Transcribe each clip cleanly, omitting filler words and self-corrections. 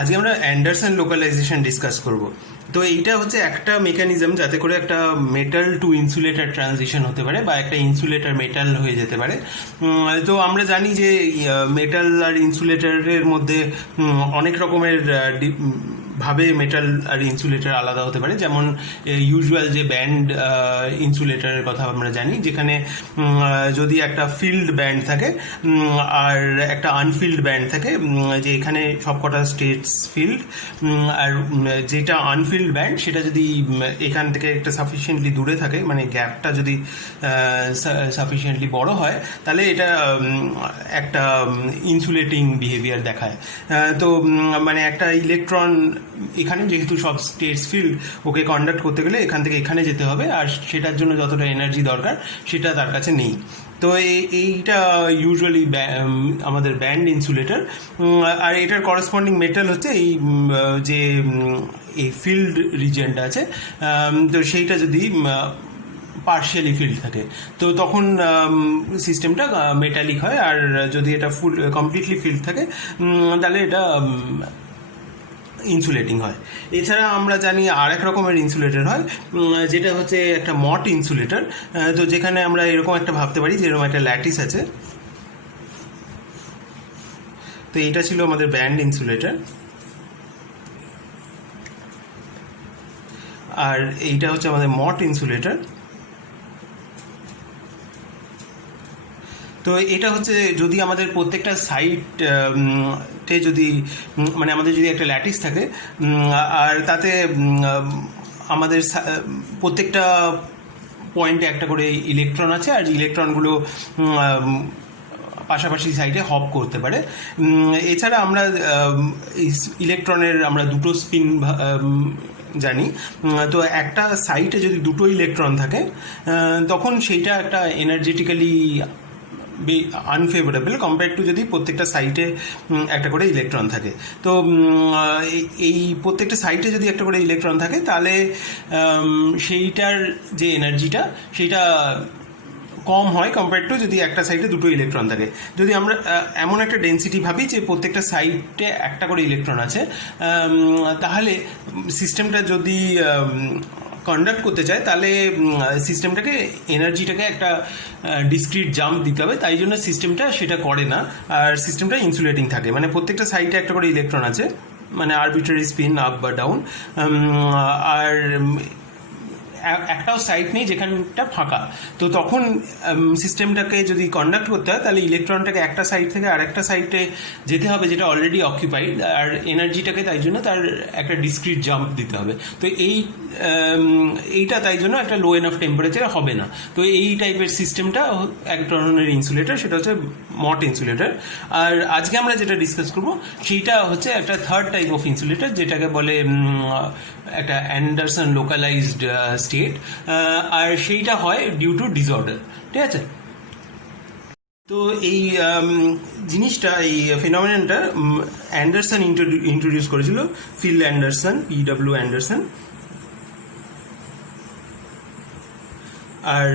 আজকে আমরা Anderson localisation discuss করব। তো এইটা হচ্ছে একটা মেকানিজম যাতে করে একটা মেটাল টু ইনসুলেটার ট্রানজিশন হতে পারে বা একটা ইনসুলেটার মেটাল হয়ে যেতে পারে। তো আমরা জানি যে মেটাল আর ইনসুলেটারের মধ্যে অনেক রকমের ভাবে মেটাল আর ইনসুলেটার আলাদা হতে পারে। যেমন ইউজুয়াল যে ব্যান্ড ইনসুলেটারের কথা আমরা জানি, যেখানে যদি একটা ফিল্ড ব্যান্ড থাকে আর একটা আনফিল্ড ব্যান্ড থাকে, যে এখানে সবকটা স্টেটস ফিল্ড, আর যেটা আনফিল্ড ব্যান্ড সেটা যদি এখান থেকে একটা সাফিসিয়েন্টলি দূরে থাকে, মানে গ্যাপটা যদি সাফিসিয়েন্টলি বড় হয়, তাহলে এটা একটা ইনসুলেটিং বিহেভিয়ার দেখায়। তো মানে একটা ইলেকট্রন এখানে যেহেতু সব স্টেটস ফিল্ড, ওকে কন্ডাক্ট করতে গেলে এখান থেকে এখানে যেতে হবে, আর সেটার জন্য যতটা এনার্জি দরকার সেটা তার কাছে নেই। তো এইটা ইউজুয়ালি আমাদের ব্যান্ড ইনসুলেটর। আর এটার করসপন্ডিং মেটাল হচ্ছে এই যে এই ফিল্ড রিজিয়নটা আছে, তো সেইটা যদি পার্শিয়ালি ফিল্ড থাকে তো তখন সিস্টেমটা মেটালিক হয়, আর যদি এটা ফুল কমপ্লিটলি ফিল্ড থাকে তাহলে এটা ইনসুলেটিং হয়। এছাড়া আমরা জানি আর এক রকমের ইনসুলেটর হয়, যেটা হচ্ছে একটা মট ইনসুলেটর। তো যেখানে আমরা এরকম একটা ভাবতে পারি যে এরকম একটা ল্যাটিস আছে। তো এটা ছিল আমাদের ব্যান্ড ইনসুলেটর, আর এইটা হচ্ছে আমাদের মট ইনসুলেটর। তো এটা হচ্ছে যদি আমাদের প্রত্যেকটা সাইটে যদি মানে আমাদের যদি একটা ল্যাটিস থাকে আর তাতে আমাদের প্রত্যেকটা পয়েন্টে একটা করে ইলেকট্রন আছে, আর ইলেকট্রনগুলো পাশাপাশি সাইডে হপ করতে পারে। এছাড়া আমরা ইলেকট্রনের আমরা দুটো স্পিন জানি। তো একটা সাইটে যদি দুটো ইলেকট্রন থাকে তখন সেইটা একটা এনার্জেটিক্যালি আনফেভারেবল কম্পেয়ার টু যদি প্রত্যেকটা সাইটে একটা করে ইলেকট্রন থাকে। তো এই প্রত্যেকটা সাইটে যদি একটা করে ইলেকট্রন থাকে তাহলে সেইটার যে এনার্জিটা সেইটা কম হয় কম্পেয়ার টু যদি একটা সাইডে দুটো ইলেকট্রন থাকে। যদি আমরা এমন একটা ডেন্সিটি ভাবি যে প্রত্যেকটা সাইডে একটা করে ইলেকট্রন আছে, তাহলে সিস্টেমটা যদি কন্ডাক্ট করতে চায় তাহলে সিস্টেমটাকে এনার্জিটাকে একটা ডিসক্রিট জাম্প দিতে হবে, তাই জন্য সিস্টেমটা সেটা করে না, আর সিস্টেমটা ইনসুলেটিং থাকে। মানে প্রত্যেকটা সাইডে একটা করে ইলেকট্রন আছে, মানে আরবিট্রারি স্পিন আপ বা ডাউন, আর একটাও সাইড নেই যেখানটা ফাঁকা। তো তখন সিস্টেমটাকে যদি কন্ডাক্ট করতে হয় তাহলে ইলেকট্রনটাকে একটা সাইড থেকে আরেকটা সাইডে যেতে হবে যেটা অলরেডি অকুপাইড, আর এনার্জিটাকে তাই জন্য তার একটা ডিসক্রিট জাম্প দিতে হবে। তো এইটা তাই জন্য একটা লো এনাফ টেম্পারেচারে হবে না। তো এই টাইপের সিস্টেমটা এক ধরনের ইনসুলেটর, সেটা হচ্ছে মট ইনসুলেটর। আর আজকে আমরা যেটা ডিসকাস করবো সেইটা হচ্ছে একটা থার্ড টাইপ অফ ইনসুলেটর, যেটাকে বলে একটা অ্যান্ডারসন লোকালাইজড স্টেট, আর সেইটা হয় ডিউ টু ডিসঅর্ডার। ঠিক আছে? তো এই জিনিসটা, এই ফিনোমেননটা অ্যান্ডারসন ইন্ট্রোডিউস করেছিল, ফিল অ্যান্ডারসন, ইডব্লিউ অ্যান্ডারসন। আর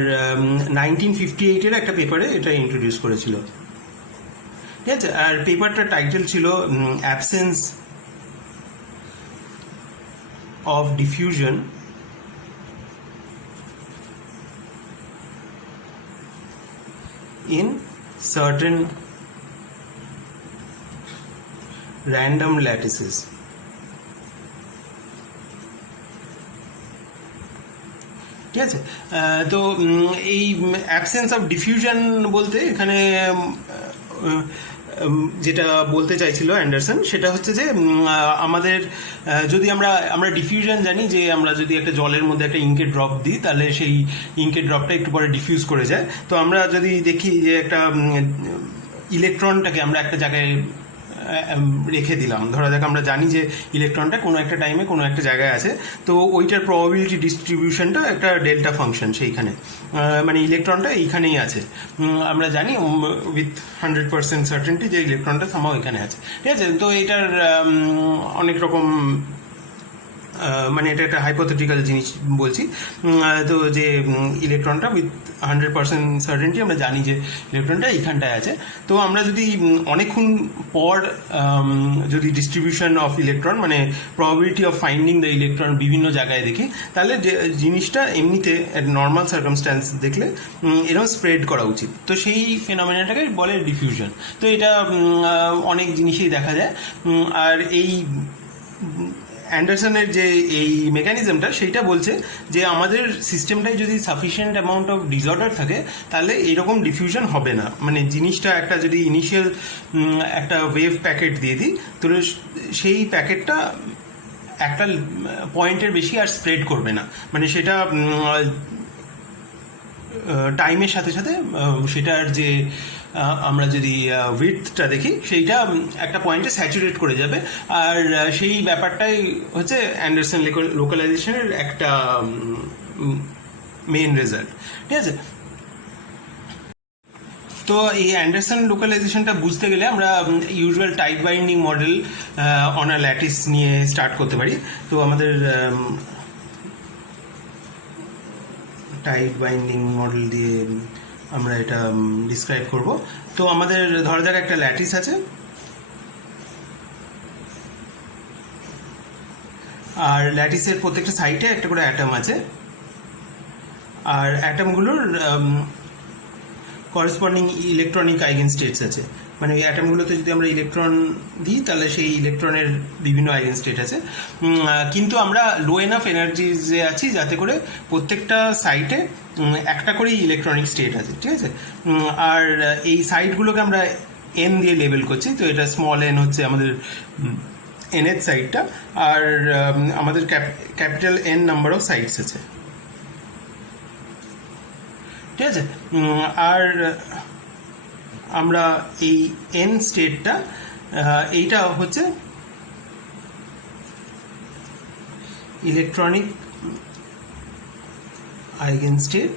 1958-এর একটা পেপারে এটা ইন্ট্রোডিউস করেছিল। ঠিক আছে? আর পেপারটার টাইটেল ছিল absence of diffusion in certain random lattices. ঠিক আছে? তো এই অ্যাবসেন্স অফ ডিফিউশন বলতে এখানে যেটা বলতে চাইছিল অ্যান্ডারসন সেটা হচ্ছে যে আমাদের যদি আমরা ডিফিউশন জানি, যে আমরা যদি একটা জলের মধ্যে একটা ইঙ্কের ড্রপ দিই তাহলে সেই ইঙ্কের ড্রপটা একটু পরে ডিফিউজ করে যায়। তো আমরা যদি দেখি যে একটা ইলেকট্রনটাকে আমরা একটা জায়গায় রেখে দিলাম, ধরা যাক আমরা জানি যে ইলেকট্রনটা কোনো একটা টাইমে কোনো একটা জায়গায় আছে, তো ওইটার প্রবাবিলিটি ডিস্ট্রিবিউশনটা একটা ডেল্টা ফাংশন, সেইখানে মানে ইলেকট্রনটা এইখানেই আছে। আমরা জানি উইথ 100% সার্টেনটি যে ইলেকট্রনটা সামাও এখানে আছে। ঠিক আছে? তো এটার অনেক রকম মানে এটা একটা হাইপোথেটিক্যাল জিনিস বলছি, তো যে ইলেকট্রনটা উইথ 100% সার্টেনটি আমরা জানি যে ইলেকট্রনটা এইখানটায় আছে। তো আমরা যদি অনেকক্ষণ পর যদি ডিস্ট্রিবিউশন অফ ইলেকট্রন মানে probability of finding the electron বিভিন্ন জায়গায় দেখি, তাহলে যে জিনিসটা এমনিতে নর্মাল সার্কামস্ট্যান্স দেখলে এরকম স্প্রেড করা উচিত। তো সেই ফেনোমেনাটাকে বলে ডিফিউশন। তো এটা অনেক জিনিসেই দেখা যায়। আর এই অ্যান্ডারসনের যে এই মেকানিজমটা সেইটা বলছে যে আমাদের সিস্টেমটায় যদি সাফিসিয়েন্ট অ্যামাউন্ট অফ ডিসঅর্ডার থাকে তাহলে এরকম ডিফিউশন হবে না। মানে জিনিসটা একটা যদি ইনিশিয়াল একটা ওয়েভ প্যাকেট দিয়ে দিই, তাহলে সেই প্যাকেটটা একটা পয়েন্টের বেশি আর স্প্রেড করবে না। মানে সেটা টাইমের সাথে সাথে সেটার যে আমরা যদি উইডথটা দেখি সেইটা একটা পয়েন্টে স্যাচুরেট করে যাবে। আর সেই ব্যাপারটাই হচ্ছে অ্যান্ডারসন লোকালাইজেশনের একটা মেইন রেজাল্ট। ঠিক আছে, তো এই অ্যান্ডারসন লোকালাইজেশনটা বুঝতে গেলে আমরা usual tight binding model on a lattice নিয়ে স্টার্ট করতে পারি। তো আমাদের টাইট বাইন্ডিং মডেল দিয়ে আমরা এটা ডিসক্রাইব করব। তো আমাদের ধরা যাক একটা ল্যাটিস আছে, আর ল্যাটিসের প্রত্যেকটা সাইডে একটা করে অ্যাটম আছে, আর অ্যাটমগুলোর করসপন্ডিং ইলেকট্রনিক আইগেন স্টেটস আছে। মানে এই অ্যাটমগুলোতে যদি আমরা ইলেকট্রন দিই তাহলে সেই ইলেকট্রনের বিভিন্ন আইগেন স্টেট আছে। কিন্তু আমরা লো এনাফ এনার্জিজে আছি যাতে করে প্রত্যেকটা সাইটে একটা করেই ইলেকট্রনিক স্টেট আছে। ঠিক আছে, আর এই সাইটগুলোকে আমরা এন দিয়ে লেবেল করছি। তো এটা স্মল এন হচ্ছে আমাদের এনএর সাইডটা, আর আমাদের capital N number of sites আছে। ঠিক আছে, আর আমরা এই এন স্টেটটা এইটা হচ্ছে electronic eigen state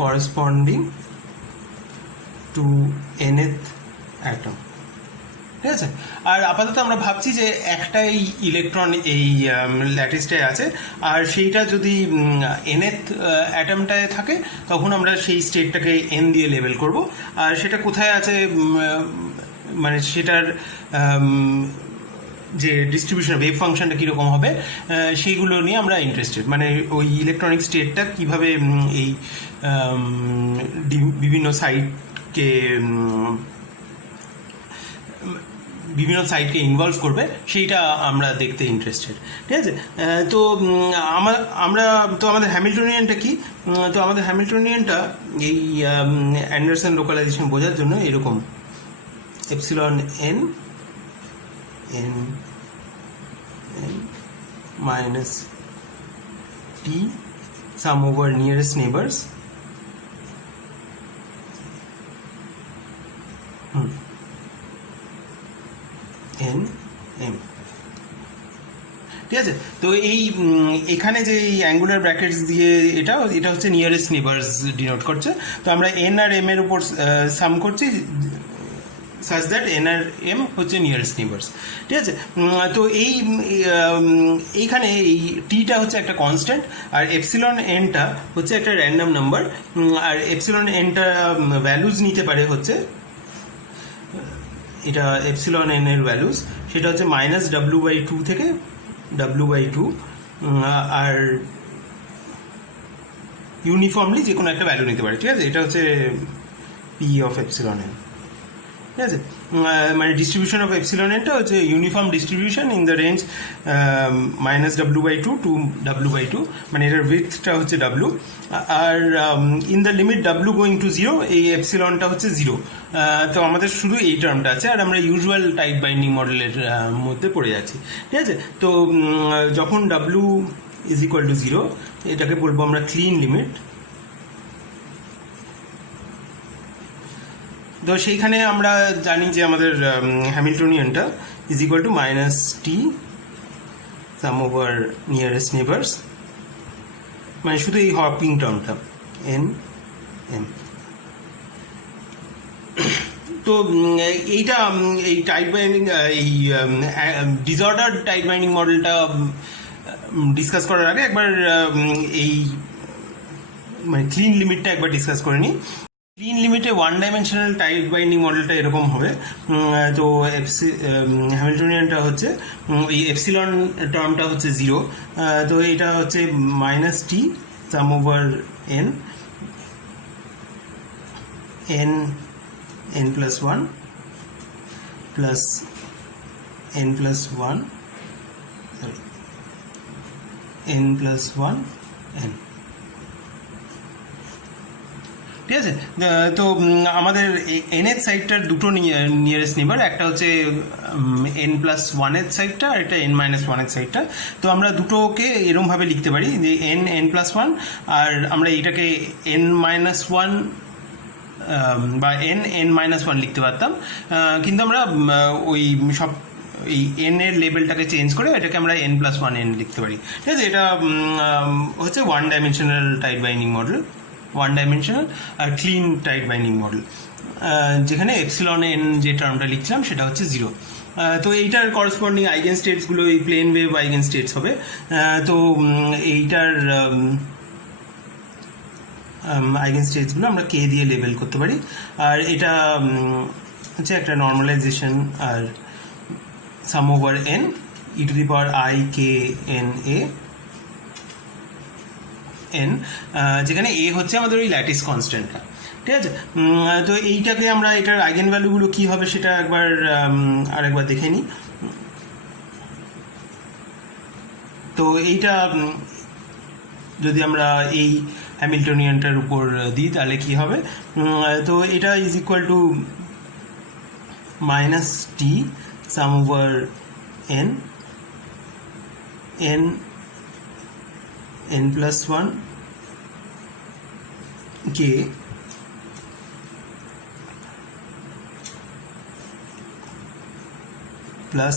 corresponding to nth atom। ঠিক আছে, আর আপাতত আমরা ভাবছি যে একটাই ইলেকট্রন এই ল্যাটিসটায় আছে, আর সেইটা যদি nth অ্যাটমটায় থাকে তখন আমরা সেই স্টেটটাকে এন দিয়ে লেবেল করব। আর সেটা কোথায় আছে মানে সেটার যে ডিস্ট্রিবিউশন ওয়েভ ফাংশনটা কীরকম হবে সেইগুলো নিয়ে আমরা ইন্টারেস্টেড। মানে ওই ইলেকট্রনিক স্টেটটা কীভাবে এই বিভিন্ন সাইটকে ইনভলভ করবে সেইটা আমরা দেখতে ইন্টারেস্টেড। ঠিক আছে, তো আমাদের হ্যামিল্টনিয়ানটা কি? তো আমাদের হ্যামিল্টনিয়ানটা এই অ্যান্ডারসন লোকালাইজেশন বোঝার জন্য এরকম epsilon N minus t sum over nearest neighbors n m। ঠিক আছে, তো এই এখানে যে এই অ্যাঙ্গুলার ব্র্যাকেটস দিয়ে এটা হচ্ছে নিয়ারেস্ট নেবার্স ডিনোট করছে। তো আমরা এন আর এম এর উপর সাম করছি such that n আর m হচ্ছে নিয়ারেস্ট নেবার্স। ঠিক আছে, তো এইখানে এই টিটা হচ্ছে একটা কনস্ট্যান্ট, আর এপসিলন এনটা হচ্ছে একটা র্যান্ডম নাম্বার। আর এপসিলন এনটা ভ্যালুজ নিতে পারে হচ্ছে এটা এপসিলন এন এর ভ্যালুজ, সেটা হচ্ছে -w/2 থেকে w/2, আর ইউনিফর্মলি যে কোনো একটা ভ্যালু নিতে পারে। ঠিক আছে, এটা হচ্ছে p অফ এপসিলন এন। ঠিক আছে, মানে ডিস্ট্রিবিউশন অফ এপসিলন এনটা হচ্ছে uniform distribution in the range -w/2 to w/2, মানে এটার উইথটা হচ্ছে w, আর in the limit w going to 0 এই এপসিলনটা হচ্ছে 0। তো আমাদের শুধু এই টার্মটা আছে, আর আমরা ইউজুয়াল টাইট বাইন্ডিং মডেলের মধ্যে পড়ে যাচ্ছি। ঠিক আছে, তো যখন w ইজ ইকুয়াল টু 0 এটাকে বলবো আমরা ক্লিন লিমিট। তো সেইখানে আমরা জানি যে আমাদের হ্যামিল্টনিয়ানটা is equal to -t sum over nearest neighbours, মানে শুধু এই হপিং টার্মটা n m। তো এইটা এই টাইপ বাইন্ডিং এই ডিসঅর্ডার টাইপ বাইন্ডিং মডেলটা ডিসকাস করার আগে একবার এই মানে ক্লিন লিমিটটা একবার ডিসকাস করে নিই। ক্লিন লিমিটে ওয়ান ডাইমেনশনাল টাইপ বাইন্ডিং মডেলটা এরকম হবে। তো হ্যামিল্টনিয়ানটা হচ্ছে এই এপসিলন টার্মটা হচ্ছে 0, তো এটা হচ্ছে -t sum over n n plus 1 plus n plus 1 sorry n plus 1 n, ঠিক আছে। তো আমাদের এনের সাইডটার দুটো নিয়ারেস্ট নেবার, একটা হচ্ছে n+1 এর সাইডটা আর একটা n-1 এর সাইডটা। তো আমরা দুটোকে এরমভাবে লিখতে পারি যে n+1, আর আমরা এইটাকে n-1 বা n-1 লিখতে পারতাম, কিন্তু আমরা ওই সব এই n এর লেভেলটাকে চেঞ্জ করে এটাকে আমরা n+1n লিখতে পারি, ঠিক আছে। এটা হচ্ছে one dimensional tight binding model, one dimensional আর ক্লিন টাইট বাইন্ডিং মডেল, যেখানে এপসিলন এন যে টার্মটা লিখছিলাম সেটা হচ্ছে 0। তো এইটার করসপন্ডিং আইগেন স্টেটসগুলো এই প্লেন ওয়েভ আইগেন স্টেটস হবে। তো এইটার আইগেন স্টেটসগুলো আমরা কে দিয়ে লেবেল করতে পারি, আর এটা হচ্ছে একটা নর্মালাইজেশন আর sum over n e⁻i⁻k⁰n n, যেখানে a হচ্ছে আমাদের ওই ল্যাটিস কনস্ট্যান্টটা, ঠিক আছে। তো এইটাকে আমরা এটার আইগেন ভ্যালুগুলো কী হবে সেটা আরেকবার দেখে নিই। তো এইটা যদি আমরা এই হ্যামিল্টনিয়ানটার উপর দিই তাহলে কি হবে, তো এটা is equal to -t sum over n n+1 k plus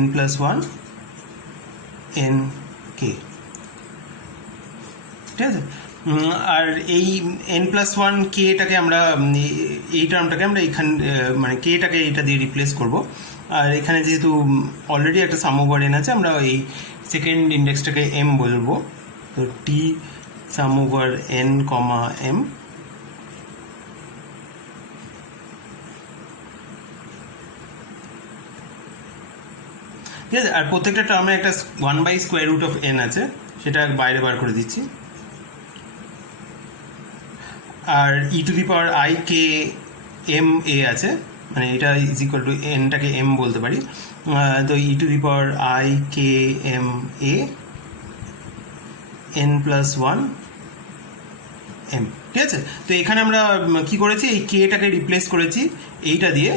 n+1 n k, ঠিক আছে। আর এই n+1 k-টাকে আমরা এই টার্মটাকে আমরা এখানে মানে k-টাকে এটা দিয়ে রিপ্লেস করব, আর এখানে যেহেতু অলরেডি একটা সাম ওভার n আছে আমরা এই সেকেন্ড ইন্ডেক্সটাকে m বলবো, তো t sum over n, m, ঠিক আছে। আর প্রত্যেকটা টার্মে একটা 1/√n আছে, সেটা বাইরে বার করে দিচ্ছি। আর e⁻i⁻k⁰m আছে, মানে এটা ইজ ইকুয়াল টু nটাকে m বলতে পারি, তো e⁻i⁻k⁰m n+1 m, ঠিক আছে। তো এখানে আমরা কি করেছি, এই k-টাকে রিপ্লেস করেছি এইটা দিয়ে,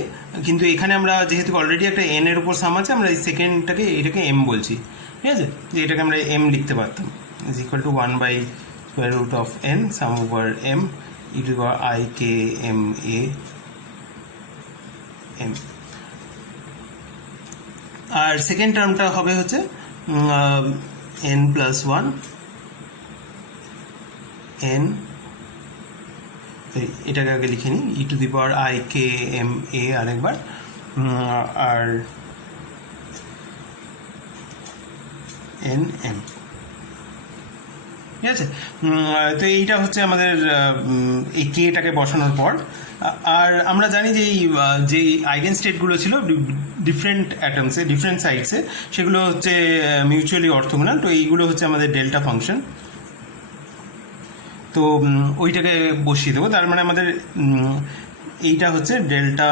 কিন্তু এখানে আমরা যেহেতু অলরেডি একটা n এর উপর সাম আছে আমরা এই সেকেন্ডটাকে এটাকে m বলছি, ঠিক আছে। যে এটাকে আমরা m লিখতে পারতাম, is equal to 1/√n sum over m e⁻i⁻k⁰m m, আর সেকেন্ড টার্মটা হবে হচ্ছে n+1 n, এটাকে আগে লিখে নিই e⁻i⁻k⁰m আরেকবার, আর n m, ঠিক আছে। তো এইটা হচ্ছে আমাদের এই k-টাকে বসানোর পর, আর আমরা জানি যে এই যে আইগেন স্টেটগুলো ছিল ডিফারেন্ট অ্যাটমসে ডিফারেন্ট সাইডসে, সেগুলো হচ্ছে মিউচুয়ালি অর্থোগোনাল। তো এইগুলো হচ্ছে আমাদের ডেল্টা ফাংশন, তো ওইটাকে বসিয়ে দেবো। তার মানে আমাদের এইটা হচ্ছে ডেল্টা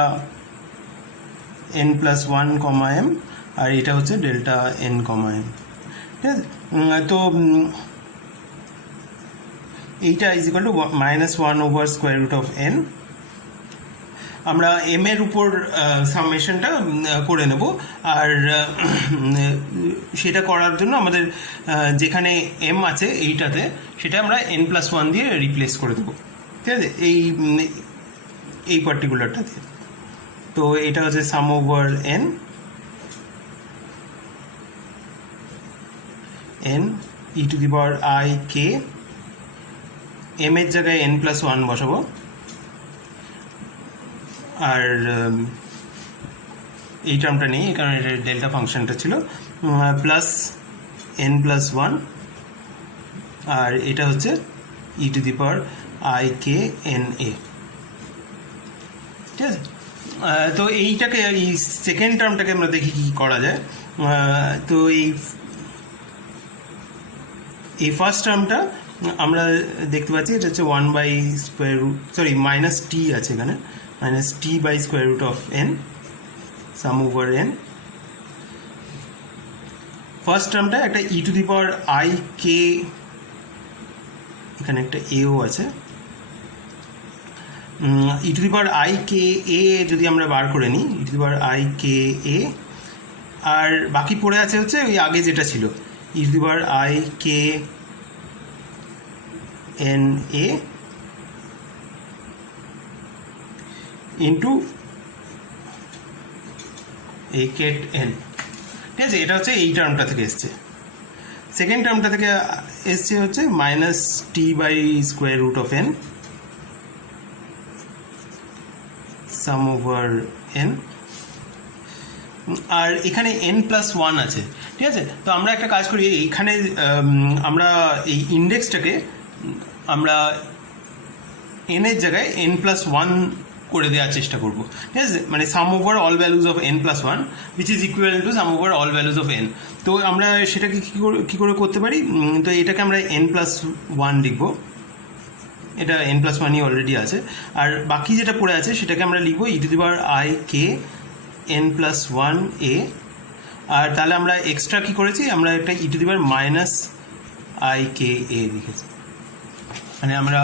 n+1, m, আর এটা হচ্ছে ডেল্টা n, m, ঠিক আছে। তো এইটা ইজ ইকুয়াল টু -1/√n। আমরা m এর উপর সামেশনটা করে নেব, আর সেটা করার জন্য আমাদের যেখানে m আছে এইটাতে সেটা আমরা n+1 দিয়ে রিপ্লেস করে দেবো, ঠিক আছে, এই পার্টিকুলারটাতে। তো এটা হচ্ছে সাম ওভার n e⁻i⁻k, m এর জায়গায় n+1 বসাবো, আর এই টার্মটা নেই, কারণ এটা ডেল্টা ফাংশনটা ছিল, প্লাস n প্লাস ওয়ান, আর এটা হচ্ছে e to the power i k n a. ঠিক আছে, তো এইটাকে, এই সেকেন্ড টার্মটাকে আমরা দেখি কি করা যায়। তো এই ফার্স্ট টার্মটা আমরা দেখতে পাচ্ছি, এটা হচ্ছে 1 by square root, sorry minus t আছে এখানে, minus t by square root of n sum over n. First টার্মটা একটা e to the power i কে, এখানে একটা এও আছে, ই to the power i k এ যদি আমরা বার করে নিই, ই to the power i k a, আর বাকি পড়ে আছে হচ্ছে ওই আগে যেটা ছিল e to the power i k n a into a k n. ঠিক আছে, এটা হচ্ছে এই টার্মটা থেকে এসছে। সেকেন্ড টার্মটা থেকে এসছে হচ্ছে minus t by square root of n sum over n, আর এখানে এন প্লাস ওয়ান আছে। ঠিক আছে, তো আমরা একটা কাজ করি, এইখানে আমরা এই ইন্ডেক্সটাকে আমরা এন এর জায়গায় এন প্লাস ওয়ান করে দেওয়ার চেষ্টা করবো। ঠিক আছে, মানে sum over all values of n plus one which is equal to sum over all values of n. তো আমরা সেটাকে কী করে করতে পারি, তো এটাকে আমরা এন প্লাস ওয়ান লিখবো, এটা এন প্লাস ওয়ানই অলরেডি আছে, আর বাকি যেটা পড়ে আছে সেটাকে আমরা লিখবো e to the power i k n plus one a, আর তাহলে আমরা এক্সট্রা কী করেছি, আমরা একটা e to the power minus i k a লিখেছি, মানে আমরা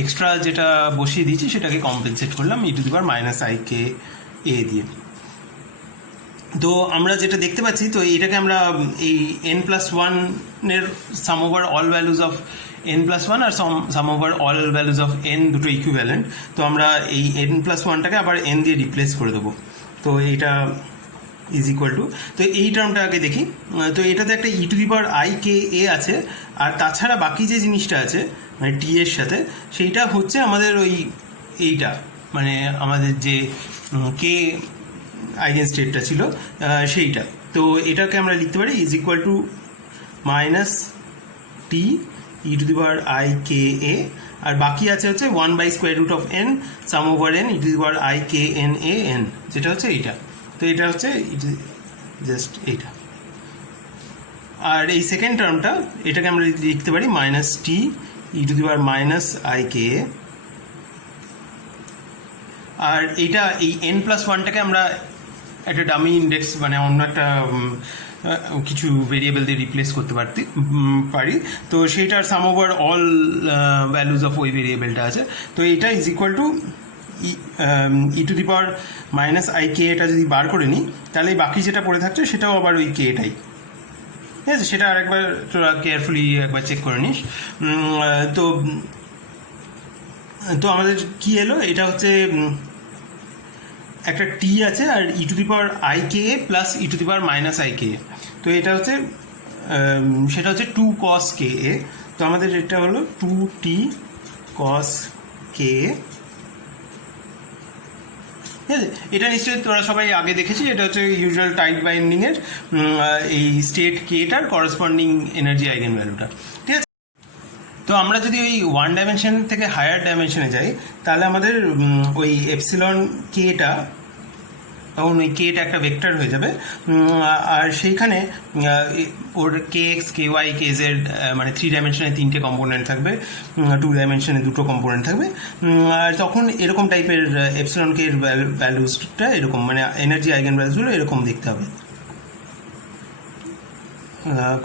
এক্সট্রা যেটা বসিয়ে দিয়েছি সেটাকে কম্পেনসেট করলাম e to the power minus i k a দিয়ে। তো আমরা যেটা দেখতে পাচ্ছি, তো এটাকে আমরা এই এন প্লাস ওয়ানের sum over all values of n plus one আর sum over all values of n দুটো ইকুইভ্যালেন্ট, তো আমরা এই এন প্লাস ওয়ানটাকে আবার এন দিয়ে রিপ্লেস করে দেবো। তো এইটা ইজ ইকুয়াল টু, তো এই টার্মটা আগে দেখি। তো এটাতে একটা e to the power i k এ আছে, আর তাছাড়া বাকি যে জিনিসটা আছে মানে টি এর সাথে, সেইটা হচ্ছে আমাদের ওই এইটা, মানে আমাদের যে কে আইগেন স্টেটটা ছিল সেইটা। তো এটাকে আমরা লিখতে পারি is equal to minus t e to the power i k a, আর বাকি আছে হচ্ছে 1 by square root of n sum over n e to the power i k n a n, যেটা হচ্ছে এইটা। তো এটা হচ্ছে জাস্ট এইটা। আর এই সেকেন্ড টার্মটা, এটাকে আমরা লিখতে পারি minus t e to the power minus i k a, আর এইটা এই এন প্লাস ওয়ানটাকে আমরা একটা ডামি ইন্ডেক্স মানে অন্য একটা কিছু ভেরিয়েবল দিয়ে রিপ্লেস করতে পারি। তো সেইটার sum over all values of ওই ভেরিয়েবলটা আছে। তো এইটা is equal to E to the power minus i k এটা যদি বার করে নিই, তাহলে বাকি যেটা পড়ে থাকছে সেটাও আবার ওই কে এটাই। ঠিক আছে, সেটা আরেকবার তোরা কেয়ারফুলি একবার চেক করে নিস। তো তো আমাদের কি এলো, এটা হচ্ছে একটা টি আছে আর e to the power i k a plus e to the power minus i k a, তো এটা হচ্ছে সেটা হচ্ছে 2 cos কে এ। তো আমাদের এটা হলো 2t cos কে এ। ঠিক আছে, এটা নিশ্চয়ই তোরা সবাই আগে দেখেছি, এটা হচ্ছে ইউজুয়াল টাইট বাইন্ডিংয়ের এই state cater corresponding energy eigen ভ্যালুটা। ঠিক আছে, তো আমরা যদি ওই 1 ডাইমেনশন থেকে হায়ার ডাইমেনশনে যাই, তাহলে আমাদের ওই এপসিলন কেটা, তখন ওই কেটা একটা ভেক্টর হয়ে যাবে, আর সেইখানে ওর কে এক্স কে ওয়াই কে জেড মানে 3 ডাইমেনশনে 3টে কম্পোনেন্ট থাকবে, 2 ডাইমেনশনে 2টো কম্পোনেন্ট থাকবে, আর তখন এরকম টাইপের এপসিলন কে এর ভ্যালুসটা এরকম, মানে এনার্জি আইগেন ভ্যালুসগুলো এরকম দেখতে হবে,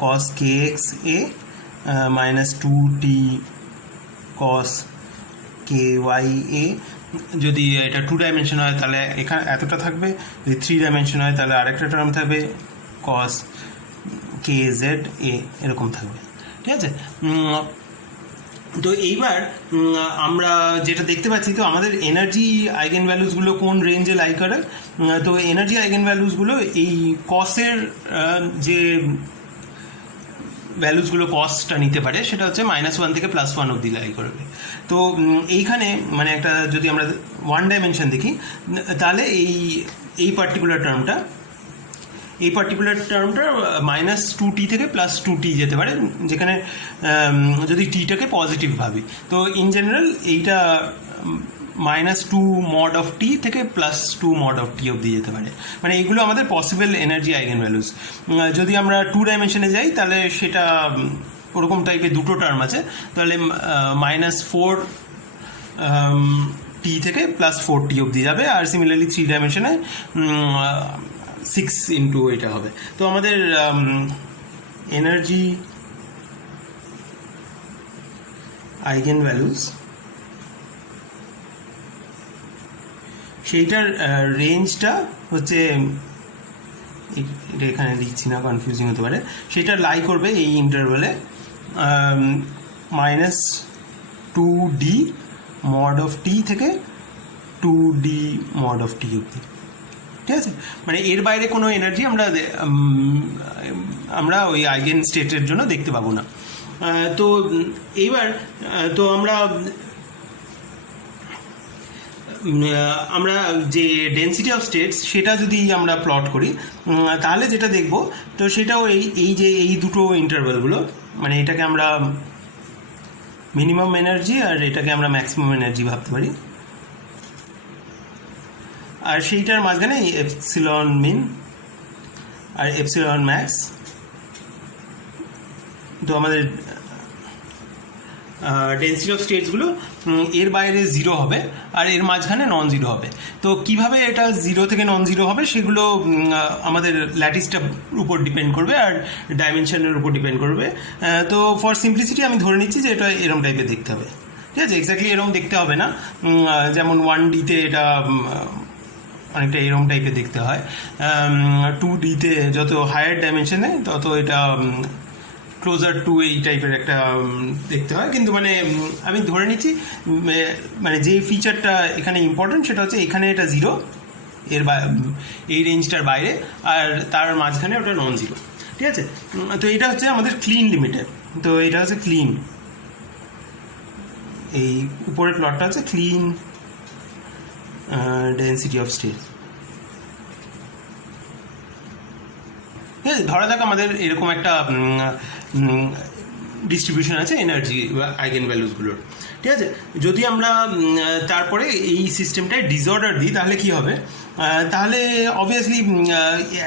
cos kx a minus 2t cos ky a। যদি এটা 2 ডাইমেনশন হয় তাহলে এখানে এতটা থাকবে, যদি 3 ডাইমেনশন হয় তাহলে আরেকটা টার্ম থাকবে cos kz a, এরকম থাকবে। ঠিক আছে, তো এইবার আমরা যেটা দেখতে পাচ্ছি, তো আমাদের এনার্জি আইগেন ভ্যালুসগুলো কোন রেঞ্জে লাই করে। তো এনার্জি আইগেন ভ্যালুসগুলো এই কসের যে ভ্যালুসগুলো কস্টটা নিতে পারে সেটা হচ্ছে -1 থেকে +1 অবধি লাই করবে। তো এইখানে মানে একটা যদি আমরা ওয়ান ডাইমেনশন দেখি তাহলে এই পার্টিকুলার টার্মটা -2t থেকে +2t যেতে পারে, যেখানে যদি টিটাকে পজিটিভ ভাবি। তো ইন জেনারেল এইটা -2 mod of t থেকে +2 mod of t অবধি যেতে পারে। মানে এইগুলো আমাদের পসিবল এনার্জি আইগেন ভ্যালুস। যদি আমরা 2 ডাইমেনশনে যাই তাহলে সেটা ওরকম টাইপের দুটো টার্ম আছে, তাহলে -4 t থেকে +4t অবধি যাবে। আর সিমিলারলি 3 ডাইমেনশনে 6 ইন্টু এটা হবে। তো আমাদের এনার্জি আইগেন ভ্যালুস সেইটার রেঞ্জটা হচ্ছে, এটা এখানে লিখছি না, কনফিউজিং হতে পারে, সেটা লাই করবে এই ইন্টারভ্যালে -2d mod of t থেকে 2d mod of t অবধি। ঠিক আছে, মানে এর বাইরে কোনো এনার্জি আমরা ওই আইগেন স্টেটের জন্য দেখতে পাবো না। তো এইবার তো আমরা যে ডেন্সিটি অফ স্টেটস সেটা যদি আমরা প্লট করি তাহলে যেটা দেখব, তো সেটাও এই যে এই দুটো ইন্টারভ্যালগুলো, মানে এটাকে আমরা মিনিমাম এনার্জি আর এটাকে আমরা ম্যাক্সিমাম এনার্জি ভাবতে পারি, আর সেইটার মাঝখানে এপসিলন মিন আর এপসিলন ম্যাক্স। তো আমাদের ডেন্সিটি অফ স্টেটসগুলো এর বাইরে 0 হবে আর এর মাঝখানে নন জিরো হবে। তো কিভাবে এটা 0 থেকে নন জিরো হবে সেগুলো আমাদের ল্যাটিসটার উপর ডিপেন্ড করবে আর ডাইমেনশনের উপর ডিপেন্ড করবে। তো ফর সিম্পলিসিটি আমি ধরে নিচ্ছি যে এটা এরম টাইপের দেখতে হবে। ঠিক আছে, এক্স্যাক্টলি এরম দেখতে হবে না, যেমন 1Dতে এটা অনেকটা এরম টাইপের দেখতে হয়, 2Dতে যত হায়ার ডাইমেনশনে তত এটা ক্লোজার টু এই টাইপের একটা দেখতে হয়। কিন্তু মানে আমি ধরে নিচ্ছি মানে যে ফিচারটা এখানে ইম্পর্টেন্ট সেটা হচ্ছে এখানে এটা 0 এই রেঞ্জটার বাইরে, আর তার মাঝখানে ওটা নন জিরো। ঠিক আছে, তো এটা হচ্ছে আমাদের ক্লিন লিমিটেড। তো এটা হচ্ছে ক্লিন, এই উপরের প্লটটা হচ্ছে ক্লিন ডেন্সিটি অফ স্টেট। ঠিক আছে, ধরা যাক আমাদের এরকম একটা ডিস্ট্রিবিউশন আছে এনার্জি আইগেন ভ্যালুসগুলোর। ঠিক আছে, যদি আমরা তারপরে এই সিস্টেমটায় ডিসঅর্ডার দিই তাহলে কি হবে? তাহলে অবভিয়াসলি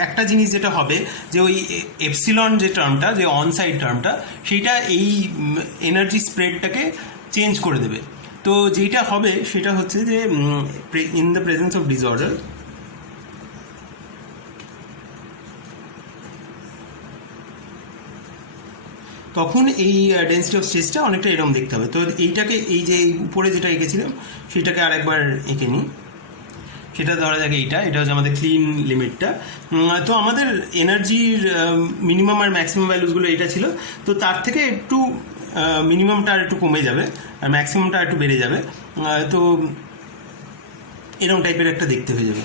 একটা জিনিস যেটা হবে যে ওই এপসিলন যে টার্মটা, যে অনসাইড টার্মটা, সেইটা এই এনার্জি স্প্রেডটাকে চেঞ্জ করে দেবে। তো যেটা হবে সেটা হচ্ছে যে in the presence of disorder তখন এই ডেন্সিটি অফ স্টেটসটা অনেকটা এরকম দেখতে হবে। তো এইটাকে, এই যে উপরে যেটা এঁকেছিলাম সেটাকে আরেকবার এঁকে নিই, সেটা ধরা যাক এটা হচ্ছে আমাদের ক্লিন লিমিটটা। তো আমাদের এনার্জির মিনিমাম আর ম্যাক্সিমাম ভ্যালুসগুলো এটা ছিল, তো তার থেকে একটু মিনিমামটা আর একটু কমে যাবে আর ম্যাক্সিমামটা একটু বেড়ে যাবে। তো এরকম টাইপের একটা দেখতে হয়ে যাবে।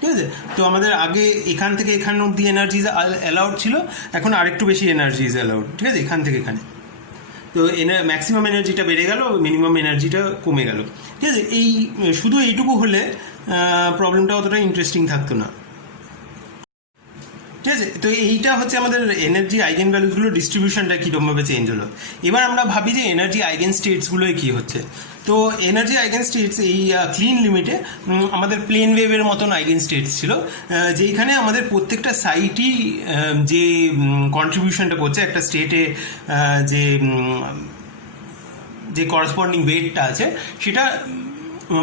ঠিক আছে, তো আমাদের আগে এখান থেকে এখান অব্দি এনার্জি অ্যালাউড ছিল, এখন আরেকটু বেশি এনার্জি ইজ অ্যালাউড। ঠিক আছে, এখান থেকে এখানে তো ম্যাক্সিমাম এনার্জিটা বেড়ে গেল, মিনিমাম এনার্জিটা কমে গেল। ঠিক আছে, এই শুধু এইটুকু হলে প্রবলেমটা অতটা ইন্টারেস্টিং থাকতো না। ঠিক আছে, তো এইটা হচ্ছে আমাদের এনার্জি আইগেন ভ্যালুসগুলো ডিস্ট্রিবিউশনটা কীরকমভাবে চেঞ্জ হলো। এবার আমরা ভাবি যে এনার্জি আইগেন স্টেটসগুলোয় কী হচ্ছে। তো এনার্জি আইগেন স্টেটস এই ক্লিন লিমিটে আমাদের প্লেন ওয়েভের মতন আইগেন স্টেটস ছিল, যেখানে আমাদের প্রত্যেকটা সাইটই যে কন্ট্রিবিউশনটা করছে একটা স্টেটে, যে করসপন্ডিং ওয়েটটা আছে সেটা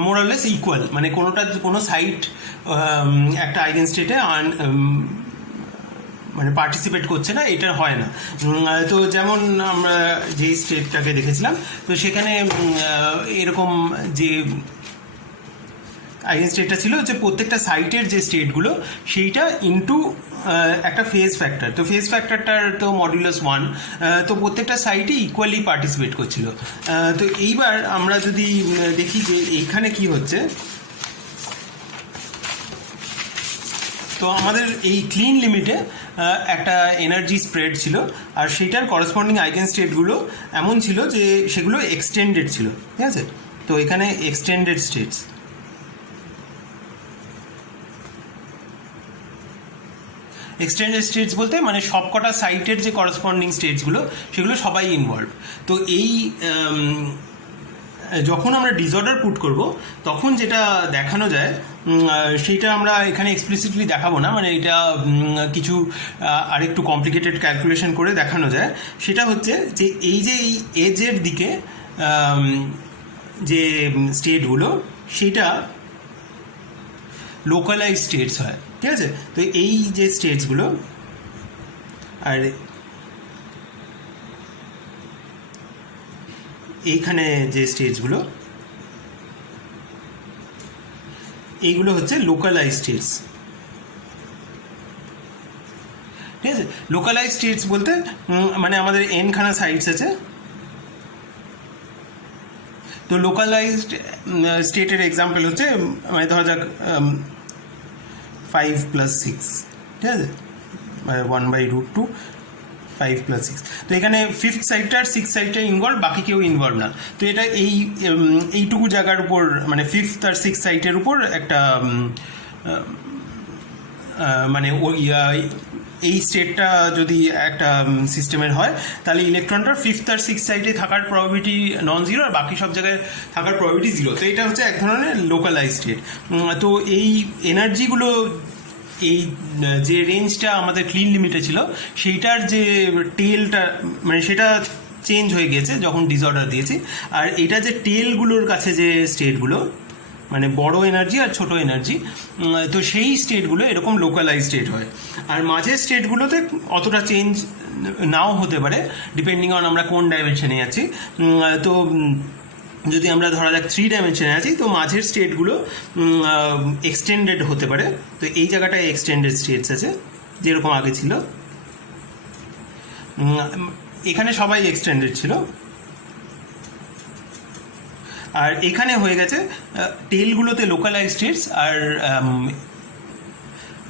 মোরালেস ইকুয়াল। মানে কোনো সাইট একটা আইগেন স্টেটে মানে পার্টিসিপেট করছে না, এটা হয় না। তো যেমন আমরা যে স্টেটটাকে দেখেছিলাম, তো সেখানে এরকম যে আইগেন স্টেটটা ছিল যে প্রত্যেকটা সাইটের যে স্টেটগুলো সেইটা ইনটু একটা ফেজ ফ্যাক্টর। তো ফেজ ফ্যাক্টরটার তো মডুলাস 1, তো প্রত্যেকটা সাইটই ইকুয়ালি পার্টিসিপেট করছিল। তো এইবার আমরা যদি দেখি যে এইখানে কি হচ্ছে, তো আমাদের এই ক্লিন লিমিটে একটা এনার্জি স্প্রেড ছিল, আর সেইটার করসপন্ডিং আইগেন স্টেটগুলো এমন ছিল যে সেগুলো এক্সটেন্ডেড ছিল, ঠিক আছে। তো এখানে এক্সটেন্ডেড স্টেটস, এক্সটেন্ডেড স্টেটস বলতে মানে সবকটা সাইটের যে করসপন্ডিং স্টেটসগুলো সেগুলো সবাই ইনভলভ। তো এই যখন আমরা ডিসঅর্ডার পুট করব তখন যেটা দেখানো যায় সেইটা আমরা এখানে এক্সপ্লিসিটলি দেখাবো না, মানে এটা কিছু আরেকটু কমপ্লিকেটেড ক্যালকুলেশন করে দেখানো যায়। সেটা হচ্ছে যে এই এজের দিকে যে স্টেটগুলো সেটা লোকালাইজ স্টেটস হয়, ঠিক আছে। তো এই যে স্টেটসগুলো আর এইখানে যে স্টেটসগুলো এইগুলো হচ্ছে লোকালাইজ স্টেটস, ঠিক আছে। লোকালাইজ স্টেটস বলতে মানে আমাদের এনখানা সাইটস আছে, তো লোকালাইজড স্টেটের এক্সাম্পল হচ্ছে মানে ধরা যাক 5+6, ঠিক আছে, মানে 1/√2 5+6। তো এখানে ফিফথ সাইডটার সিক্স সাইডটা ইনভলভ, বাকি কেউ ইনভলভ না। তো এটা এইটুকু জায়গার উপর মানে ফিফথ আর সিক্স সাইডের উপর একটা মানে ওই এই স্টেটটা যদি একটা সিস্টেমের হয় তাহলে ইলেকট্রনটার ফিফথ আর সিক্স সাইডে থাকার প্রবাবিলিটি নন জিরো, আর বাকি সব জায়গায় থাকার প্রবাবিলিটি জিরো। তো এটা হচ্ছে এক ধরনের লোকালাইজ স্টেট। তো এই এনার্জিগুলো এই যে রেঞ্জটা আমাদের ক্লিন লিমিটে ছিল সেইটার যে টেলটা মানে সেটা চেঞ্জ হয়ে গেছে যখন ডিসঅর্ডার দিয়েছি। আর এটা যে টেলগুলোর কাছে যে স্টেটগুলো মানে বড় এনার্জি আর ছোট এনার্জি, তো সেই স্টেটগুলো এরকম লোকালাইজ স্টেট হয়। আর মাঝের স্টেটগুলোতে অতটা চেঞ্জ নাও হতে পারে ডিপেন্ডিং অন আমরা কোন ডাইমেনশনে আছি। তো যদি আমরা ধরা যাক 3 ডাইমেনশনে আছি তো মাঝের স্টেটগুলো এক্সটেন্ডেড হতে পারে। তো এই জায়গাটায় এক্সটেন্ডেড স্টেটস আছে যেরকম আগে ছিল, এখানে সবাই এক্সটেন্ডেড ছিল। আর এখানে হয়ে গেছে টেলগুলোতে লোকালাইজ স্টেটস আর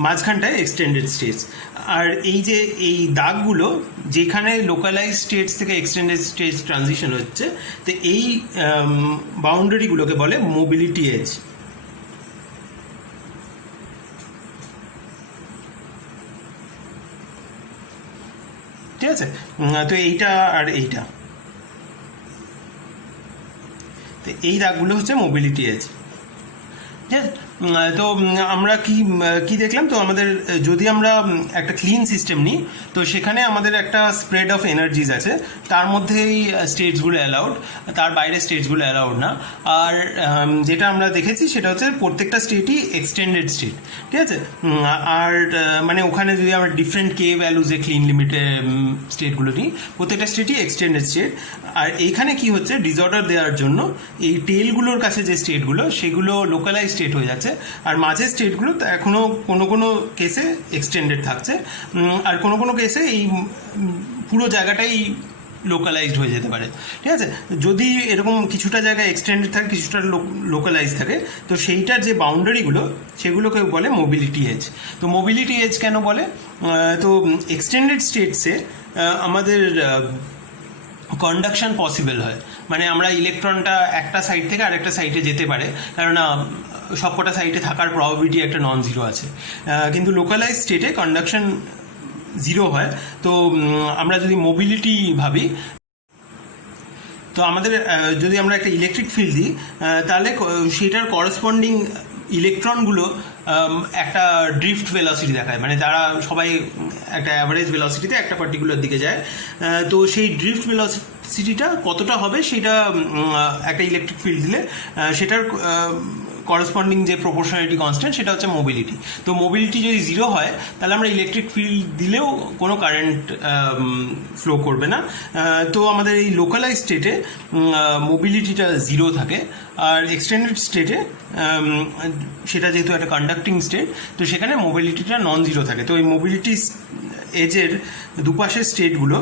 মাঝখানটায় এক্সটেন্ডেড স্টেটস। আর এই যে এই দাগগুলো যেখানে লোকালাইজ স্টেটস থেকে এক্সটেন্ডেড স্টেটস ট্রানজিশন হচ্ছে, তো এই বাউন্ডারিগুলোকে বলে মোবিলিটি এজ। ঠিক আছে, তো এইটা আর এইটা, তো এই দাগগুলো হচ্ছে মোবিলিটি এজ। ঠিক আছে, তো আমরা কি দেখলাম, তো আমাদের যদি আমরা একটা ক্লিন সিস্টেম নিই তো সেখানে আমাদের একটা স্প্রেড অফ এনার্জিজ আছে, তার মধ্যেই স্টেটসগুলো অ্যালাউড, তার বাইরে স্টেটসগুলো অ্যালাউড না। আর যেটা আমরা দেখেছি সেটা হচ্ছে প্রত্যেকটা স্টেটই এক্সটেন্ডেড স্টেট, ঠিক আছে। আর মানে ওখানে যদি আমরা ডিফারেন্ট কে ভ্যালুজে ক্লিন লিমিটে স্টেটগুলো নিই, প্রত্যেকটা স্টেটই এক্সটেন্ডেড স্টেট। আর এইখানে কি হচ্ছে, ডিসঅর্ডার দেওয়ার জন্য এই টেলগুলোর কাছে যে স্টেটগুলো সেগুলো লোকালাইজ স্টেট হয়ে যাচ্ছে, আর মাঝের স্টেটগুলো এখনও কোনো কেসে এক্সটেন্ডেড থাকছে, আর কোনো কেসে এই পুরো জায়গাটাই লোকালাইজড হয়ে যেতে পারে। ঠিক আছে, যদি এরকম কিছুটা জায়গায় এক্সটেন্ডেড থাকে কিছুটা লোকালাইজ থাকে, তো সেইটার যে বাউন্ডারিগুলো সেগুলোকে বলে মোবিলিটি এজ। তো মোবিলিটি এজ কেন বলে, তো এক্সটেন্ডেড স্টেটসে আমাদের কন্ডাকশন পসিবল হয়, মানে আমরা ইলেকট্রনটা একটা সাইড থেকে আরেকটা সাইডে যেতে পারে, কেননা সবকটা সাইডে থাকার প্রবাবিলিটি একটা নন জিরো আছে। কিন্তু লোকালাইজ স্টেটে কন্ডাকশন জিরো হয়। তো আমরা যদি মোবিলিটি ভাবি, তো আমাদের যদি আমরা একটা ইলেকট্রিক ফিল্ড দিই তাহলে সেটার করসপন্ডিং ইলেকট্রনগুলো একটা ড্রিফট ভেলোসিটি দেখায়, মানে তারা সবাই একটা অ্যাভারেজ ভেলোসিটিতে একটা পার্টিকুলার দিকে যায়। তো সেই ড্রিফট ভেলোসিটিটা কতটা হবে সেটা একটা ইলেকট্রিক ফিল্ড দিলে সেটার করসপন্ডিং যে প্রপোর্শনালিটি কনস্ট্যান্ট সেটা হচ্ছে মোবিলিটি। তো মোবিলিটি যদি জিরো হয় তাহলে আমরা ইলেকট্রিক ফিল্ড দিলেও কোনো কারেন্ট ফ্লো করবে না। তো আমাদের এই লোকালাইজ স্টেটে মোবিলিটিটা জিরো থাকে, আর এক্সটেন্ডেড স্টেটে সেটা যেহেতু একটা কন্ডাক্টিং স্টেট তো সেখানে মোবিলিটিটা নন জিরো থাকে। তো এই মোবিলিটি এজের দুপাশের স্টেটগুলো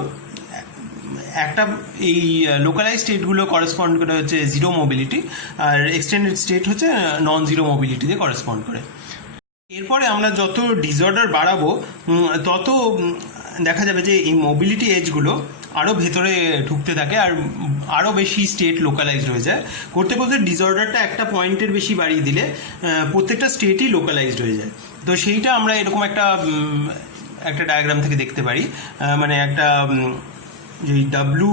একটা এই লোকালাইজ স্টেটগুলো করেসপন্ড করে হচ্ছে জিরো মোবিলিটি, আর এক্সটেন্ডেড স্টেট হচ্ছে নন জিরো মোবিলিটিতে করেসপন্ড করে। এরপরে আমরা যত ডিসঅর্ডার বাড়াবো তত দেখা যাবে যে এই মোবিলিটি এজগুলো আরও ভেতরে ঢুকতে থাকে আর আরও বেশি স্টেট লোকালাইজড হয়ে যায়। করতে করতে ডিসঅর্ডারটা একটা পয়েন্টের বেশি বাড়িয়ে দিলে প্রত্যেকটা স্টেটই লোকালাইজড হয়ে যায়। তো সেইটা আমরা এরকম একটা ডায়াগ্রাম থেকে দেখতে পারি। মানে একটা যে ডাব্লু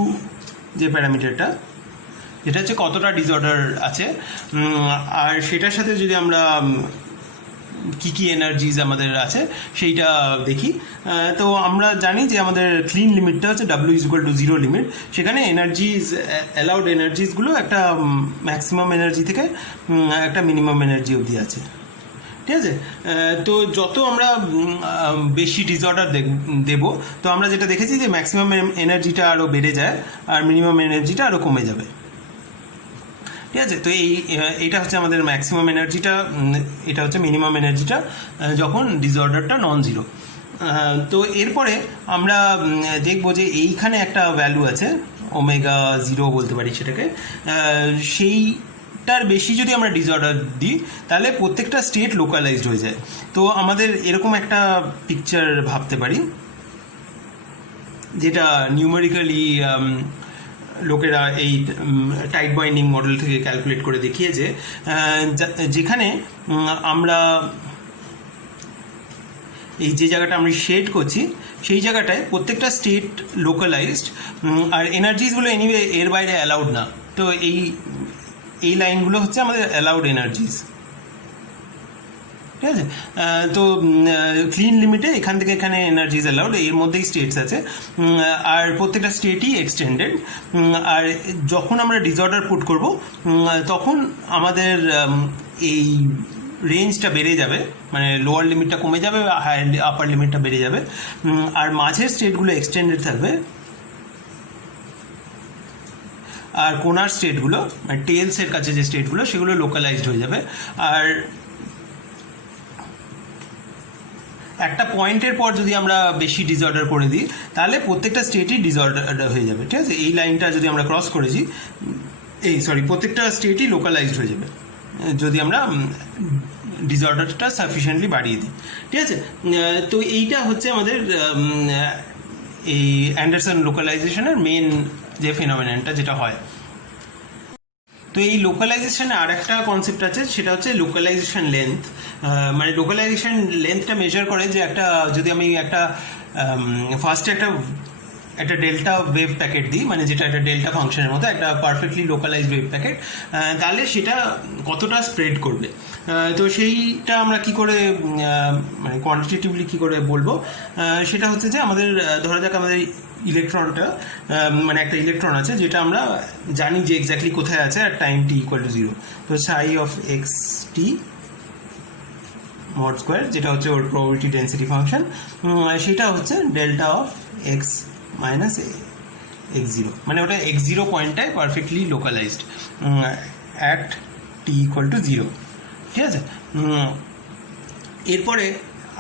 যে প্যারামিটারটা, যেটা হচ্ছে কতটা ডিসঅর্ডার আছে, আর সেটার সাথে যদি আমরা কী কী এনার্জিজ আমাদের আছে সেইটা দেখি। তো আমরা জানি যে আমাদের ক্লিন লিমিটটা হচ্ছে W=0 লিমিট। সেখানে এনার্জিজ, অ্যালাউড এনার্জিসগুলো একটা ম্যাক্সিমাম এনার্জি থেকে একটা মিনিমাম এনার্জি অবধি আছে, ঠিক আছে। তো যত আমরা বেশি ডিসঅর্ডার দেব, তো আমরা যেটা দেখেছি যে ম্যাক্সিমাম এনার্জিটা আরও বেড়ে যায় আর মিনিমাম এনার্জিটা আরও কমে যাবে, ঠিক আছে। তো এইটা হচ্ছে আমাদের ম্যাক্সিমাম এনার্জিটা, এটা হচ্ছে মিনিমাম এনার্জিটা যখন ডিসঅর্ডারটা নন জিরো। তো এরপরে আমরা দেখব যে এইখানে একটা ভ্যালু আছে ω0 বলতে পারি সেটাকে। সেইটার বেশি যদি আমরা ডিসঅর্ডার দিই তাহলে প্রত্যেকটা স্টেট লোকালাইজড হয়ে যায়। তো আমাদের এরকম একটা পিকচার ভাবতে পারি, যেটা নিউমেরিক্যালি লোকেরা এই টাইট বাইন্ডিং মডেল থেকে ক্যালকুলেট করে দেখিয়েছে, যেখানে আমরা এই যে জায়গাটা আমরা শেড করছি সেই জায়গাটায় প্রত্যেকটা স্টেট লোকালাইজড, আর এনার্জিসগুলো এনিওয়ে এর বাইরে অ্যালাউড না। তো এই লাইনগুলো হচ্ছে আমাদের অ্যালাউড এনার্জিস, ঠিক আছে। তো ক্লিন লিমিটে এখান থেকে এখানে এনার্জিজ অ্যালাউড, এর মধ্যেই স্টেটস আছে, আর প্রত্যেকটা স্টেটই এক্সটেন্ডেড। আর যখন আমরা ডিসঅর্ডার পুট করব তখন আমাদের এই রেঞ্জটা বেড়ে যাবে, মানে লোয়ার লিমিটটা কমে যাবে, হায়ার আপার লিমিটটা বেড়ে যাবে, আর মাঝের স্টেটগুলো এক্সটেন্ডেড থাকবে, আর কোনার স্টেটগুলো মানে টেলসের কাছে যে স্টেটগুলো সেগুলো লোকালাইজড হয়ে যাবে। আর একটা পয়েন্টের পর যদি আমরা বেশি ডিসঅর্ডার করে দিই তাহলে প্রত্যেকটা স্টেটই ডিসঅর্ডার হয়ে যাবে, ঠিক আছে। এই লাইনটা যদি আমরা ক্রস করেছি, প্রত্যেকটা স্টেটই লোকালাইজড হয়ে যাবে যদি আমরা ডিসঅর্ডারটা সাফিসিয়েন্টলি বাড়িয়ে দিই, ঠিক আছে। তো এইটা হচ্ছে আমাদের এই অ্যান্ডারসন লোকালাইজেশনের মেন যে ফিনোমেননটা যেটা হয়। তো এই লোকালাইজেশনে আর একটা কনসেপ্ট আছে, সেটা হচ্ছে লোকালাইজেশন লেন্থ। মানে লোকালাইজেশন লেন্থটা মেজার করে যে যদি আমি ফার্স্টে একটা ডেল্টা ওয়েভ প্যাকেট দিই, মানে যেটা একটা ডেল্টা ফাংশনের মতো একটা পারফেক্টলি লোকালাইজড ওয়েভ প্যাকেট, তাহলে সেটা কতটা স্প্রেড করবে। তো সেইটা আমরা কি করে মানে কোয়ান্টিটেটিভলি কি করে বলবো, সেটা হচ্ছে যে আমাদের ধরা যাক আমাদের ইলেকট্রনটা, মানে একটা ইলেকট্রন আছে যেটা আমরা জানি যে এক্স্যাক্টলি কোথায় আছে আর টাইম t=0। তো সাই of x T mod square, যেটা হচ্ছে ওর প্রবাবিলিটি ডেন্সিটি ফাংশন, সেটা হচ্ছে delta of x minus x0, মানে ওটা x0 পয়েন্টটায় perfectly localised at t=0, ঠিক আছে। এরপরে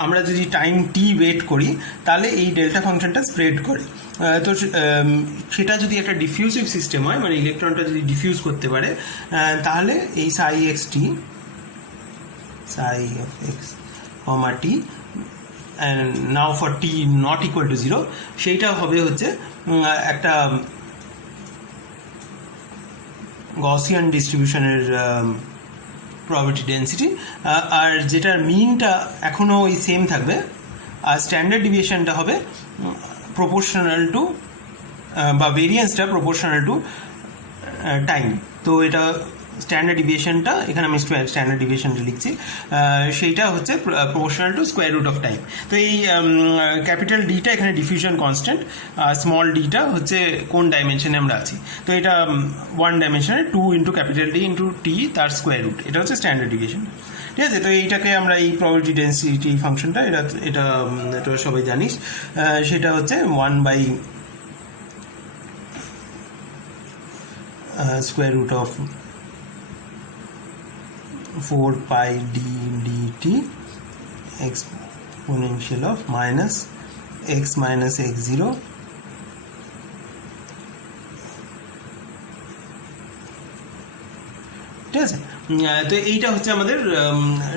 আমরা যদি টাইম টি ওয়েট করি তাহলে এই ডেল্টা ফাংশনটা স্প্রেড করে। তো সেটা যদি একটা ডিফিউসিভ সিস্টেম হয়, মানে ইলেকট্রনটা যদি ডিফিউজ করতে পারে, তাহলে এই সাই x T, Sai of x comma T and now for T not equal to 0, সেইটা হবে হচ্ছে একটা গসিয়ান ডিস্ট্রিবিউশনের প্রবাবিলিটি ডেন্সিটি, আর যেটার মিনটা এখনও ওই সেম থাকবে, আর স্ট্যান্ডার্ড ডিভিয়েশনটা হবে প্রপোর্শনাল টু, বা ভেরিয়েন্সটা প্রপোর্শনাল টু টাইম। তো এটা স্ট্যান্ডার্ড ডিভিয়েশনটা, এখানে আমি স্ট্যান্ডার্ড ডিভিয়েশনটা লিখছি, সেইটা হচ্ছে proportional to square root of time. তো এই ক্যাপিটাল ডিটা এখানে ডিফিউশন কনস্ট্যান্ট, আর স্মল ডিটা হচ্ছে কোন ডাইমেনশনে আমরা আছি। তো এটা 1 ডাইমেনশনে 2 into capital D into T তার স্কোয়ার রুট, এটা হচ্ছে স্ট্যান্ডার্ড ডিভিয়েশন, ঠিক আছে। তো এইটাকে আমরা এই প্রবাবিলিটি ডেন্সিটি ফাংশনটা এটা সবাই জানিস, সেটা হচ্ছে 1 by square root of 4 pi dt exponential of minus x minus x0 ঠিক আছে। তো এইটা হচ্ছে আমাদের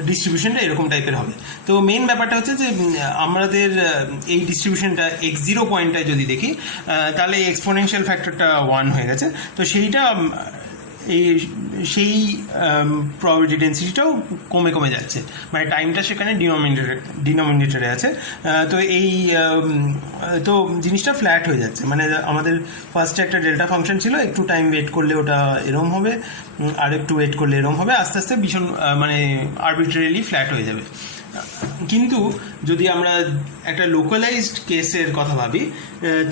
ডিস্ট্রিবিউশনটা এরকম টাইপের হবে। তো মেন ব্যাপারটা হচ্ছে যে আমাদের এই ডিস্ট্রিবিউশনটা x0 পয়েন্টটায় যদি দেখি তাহলে এক্সপোনেনশিয়াল ফ্যাক্টরটা 1 হয়ে গেছে। তো সেইটা সেই প্রবাবিলিটি ডেন্সিটিটাও কমে কমে যাচ্ছে, মানে টাইমটা সেখানে ডিনোমিনেটরে আছে। তো জিনিসটা ফ্ল্যাট হয়ে যাচ্ছে, মানে আমাদের ফার্স্টে একটা ডেল্টা ফাংশন ছিল, একটু টাইম ওয়েট করলে ওটা এরম হবে, আর একটু ওয়েট করলে এরম হবে, আস্তে আস্তে ভীষণ মানে আরবিট্রারিলি ফ্ল্যাট হয়ে যাবে। কিন্তু যদি আমরা একটা লোকালাইজড কেসের কথা ভাবি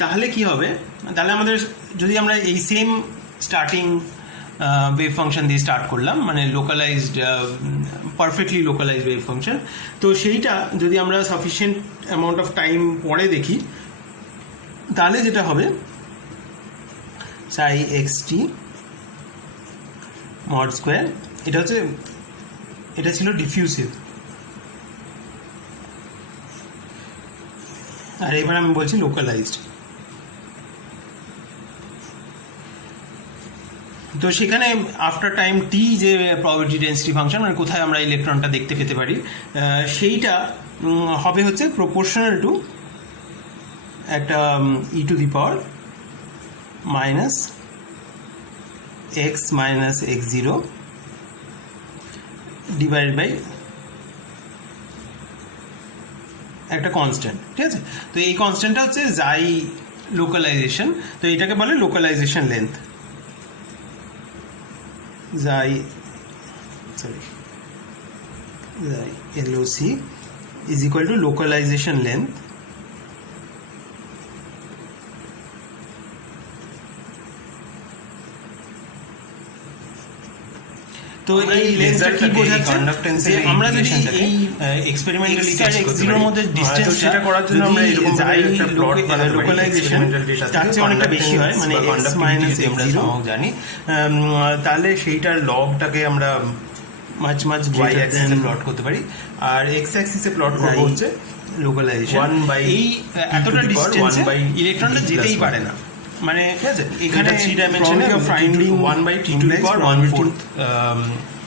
তাহলে কি হবে, তাহলে আমাদের যদি আমরা এই সেম স্টার্টিং ওয়েভ ফাংশন দিয়ে স্টার্ট করলাম, মানে localised perfectly localised wave function, তো সেইটা যদি আমরা সাফিসিয়েন্ট অ্যামাউন্ট অফ টাইম পরে দেখি তাহলে যেটা হবে সাই এক্স টি মড স্কোয়ার, এটা ছিল ডিফিউসিভ। আর এবার আমি বলছি লোকালাইজড। তো সেখানে আফটার টাইম টি যে প্রবাবিলিটি ডেন্সিটি ফাংশন, মানে কোথায় আমরা ইলেকট্রনটা দেখতে পেতে পারি, সেইটা হবে হচ্ছে প্রপোর্শনাল টু একটা e to the power minus x minus x zero divided by একটা কনস্ট্যান্ট, ঠিক আছে। তো এই কনস্ট্যান্টটা হচ্ছে জাই লোকালাইজেশন, তো এটাকে বলে localisation length. LOC is equal to localization length তো এই লেন্সটা কি বোঝাচ্ছে, যে আমরা যদি এই এক্সপেরিমেন্টালি x0 এর মধ্যে ডিসটেন্স সেটা করার জন্য আমরা এরকম একটা প্লট বানাতে পারি, লোকালাইজেশন তার চেয়ে অনেকটা বেশি হয়, মানে x মাইনাস আমরা জানি, তাহলে সেইটার লগটাকে আমরা মাঝ y অ্যাক্সিসে প্লট করতে পারি, আর x অ্যাক্সিসে প্লট করব হচ্ছে লোকালাইজেশন। এই এতটা ডিসটেন্সে ইলেকট্রনটা যেতেই পারে না, মানে এখানে 3 ডাইমেনশনে finding 1/t to the power 1/4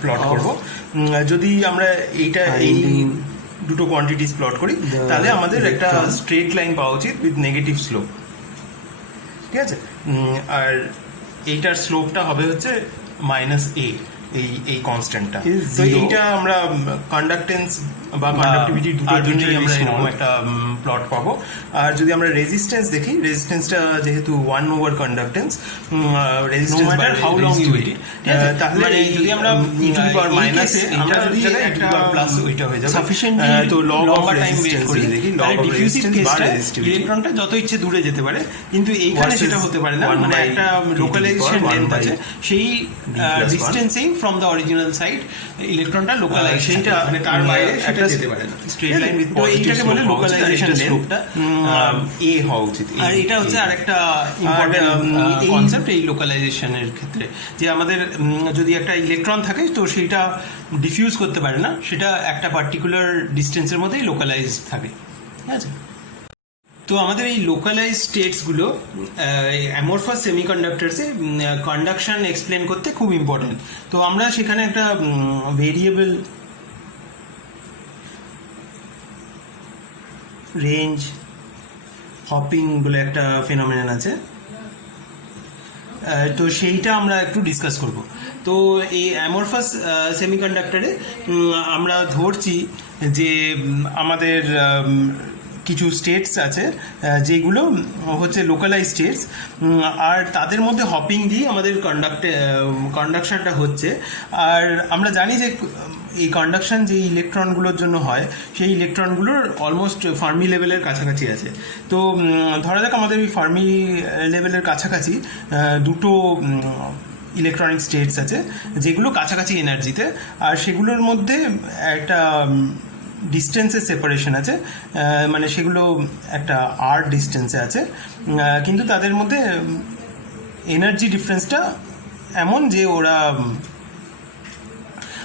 plot করব। যদি আমরা এইটা এই দুটো কোয়ান্টিটিস প্লট করি তাহলে আমাদের একটা স্ট্রেট লাইন পাওয়া উচিত উইথ নেগেটিভ স্লোপ, ঠিক আছে। আর এইটার স্লোপটা হবে হচ্ছে -a, এই কনস্ট্যান্টটা। তো এইটা আমরা কন্ডাক্টেন্স বা কন্ডাক্টিভিটি দুটোর জন্যই আমরা এরকম একটা প্লট পাবো। আর যদি আমরা রেজিস্ট্যান্স দেখি, রেজিস্ট্যান্সটা যেহেতু 1 conductance, resistance by how long you wait, তাহলে যদি আমরা ই টু দি পাওয়ার মাইনাস আমরা যদি একটা প্লাস ওইটা হয়ে যাবে সাফিশিয়েন্ট, তো লগ অফ টাইম ওয়েট করি দেখি, লগ অফ ডিফিউসিভ কেসটা ইলেকট্রনটা যত ইচ্ছে দূরে যেতে পারে, কিন্তু এইখানে সেটা হতে পারে না, মানে একটা লোকালাইজেশন লেন্থ আছে, সেই distancing from the original side ইলেকট্রনটা লোকালাইজ, সেইটা মানে তার বাইরে সেটা যেতে পারে না, straight line with positive slope বলে লোকালাইজেশন স্লোপটা a হওয়া উচিত। আর এটা হচ্ছে আরেকটা ইম্পর্টেন্ট কনসেপ্ট এই লোকালাইজেশনের ক্ষেত্রে, যে আমাদের যদি একটা ইলেকট্রন থাকে তো সেইটা ডিফিউজ করতে পারে না, সেটা একটা পার্টিকুলার ডিস্টেন্সের মধ্যেই লোকালাইজ থাকে, ঠিক আছে। তো আমাদের এই লোকালাইজ স্টেটসগুলো অ্যামরফাস সেমিকন্ডাক্টরসে কন্ডাকশন এক্সপ্লেন করতে খুব ইম্পর্টেন্ট। তো আমরা সেখানে একটা ভেরিয়েবল রেঞ্জ হপিং বলে একটা ফেনোমেনন আছে, তো সেইটা আমরা একটু ডিসকাস করব। তো এই অ্যামরফাস সেমিকন্ডাক্টরে আমরা ধরছি যে আমাদের কিছু স্টেটস আছে যেগুলো হচ্ছে লোকালাইজ স্টেটস, আর তাদের মধ্যে হপিং দিয়ে আমাদের কন্ডাকশনটা হচ্ছে। আর আমরা জানি যে এই কন্ডাকশন যে ইলেকট্রনগুলোর জন্য হয় সেই ইলেকট্রনগুলোর অলমোস্ট ফার্মি লেভেলের কাছাকাছি আছে। তো ধরা যাক আমাদের এই ফার্মি লেভেলের কাছাকাছি দুটো ইলেকট্রনিক স্টেটস আছে যেগুলো কাছাকাছি এনার্জিতে, আর সেগুলোর মধ্যে একটা ডিস্টেন্সের সেপারেশন আছে, মানে সেগুলো একটা আর ডিস্টেন্সে আছে, কিন্তু তাদের মধ্যে এনার্জি ডিফারেন্সটা এমন যে ওরা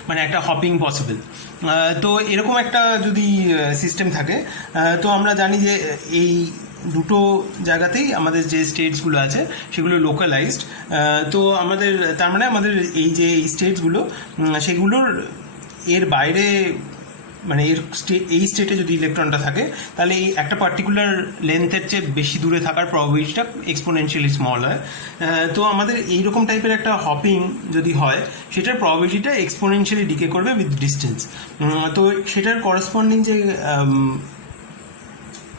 মানে একটা হপিং পসিবল। তো এরকম একটা যদি সিস্টেম থাকে, তো আমরা জানি যে এই দুটো জায়গাতেই আমাদের যে স্টেটসগুলো আছে সেগুলো লোকালাইজড। তো আমাদের তার মানে আমাদের এই যে স্টেটসগুলো সেগুলোর এর বাইরে মানে এই স্টেটে যদি ইলেকট্রনটা থাকে তাহলে এই একটা পার্টিকুলার লেন্থের চেয়ে বেশি দূরে থাকার প্রবাবিলিটিটা এক্সপোনেনশিয়ালি স্মল হয়। তো আমাদের এইরকম টাইপের একটা হপিং যদি হয় সেটার প্রবাবিলিটিটা এক্সপোনেনশিয়ালি ডিকে করবে উইথ ডিস্টেন্স। তো সেটার করসপন্ডিং যে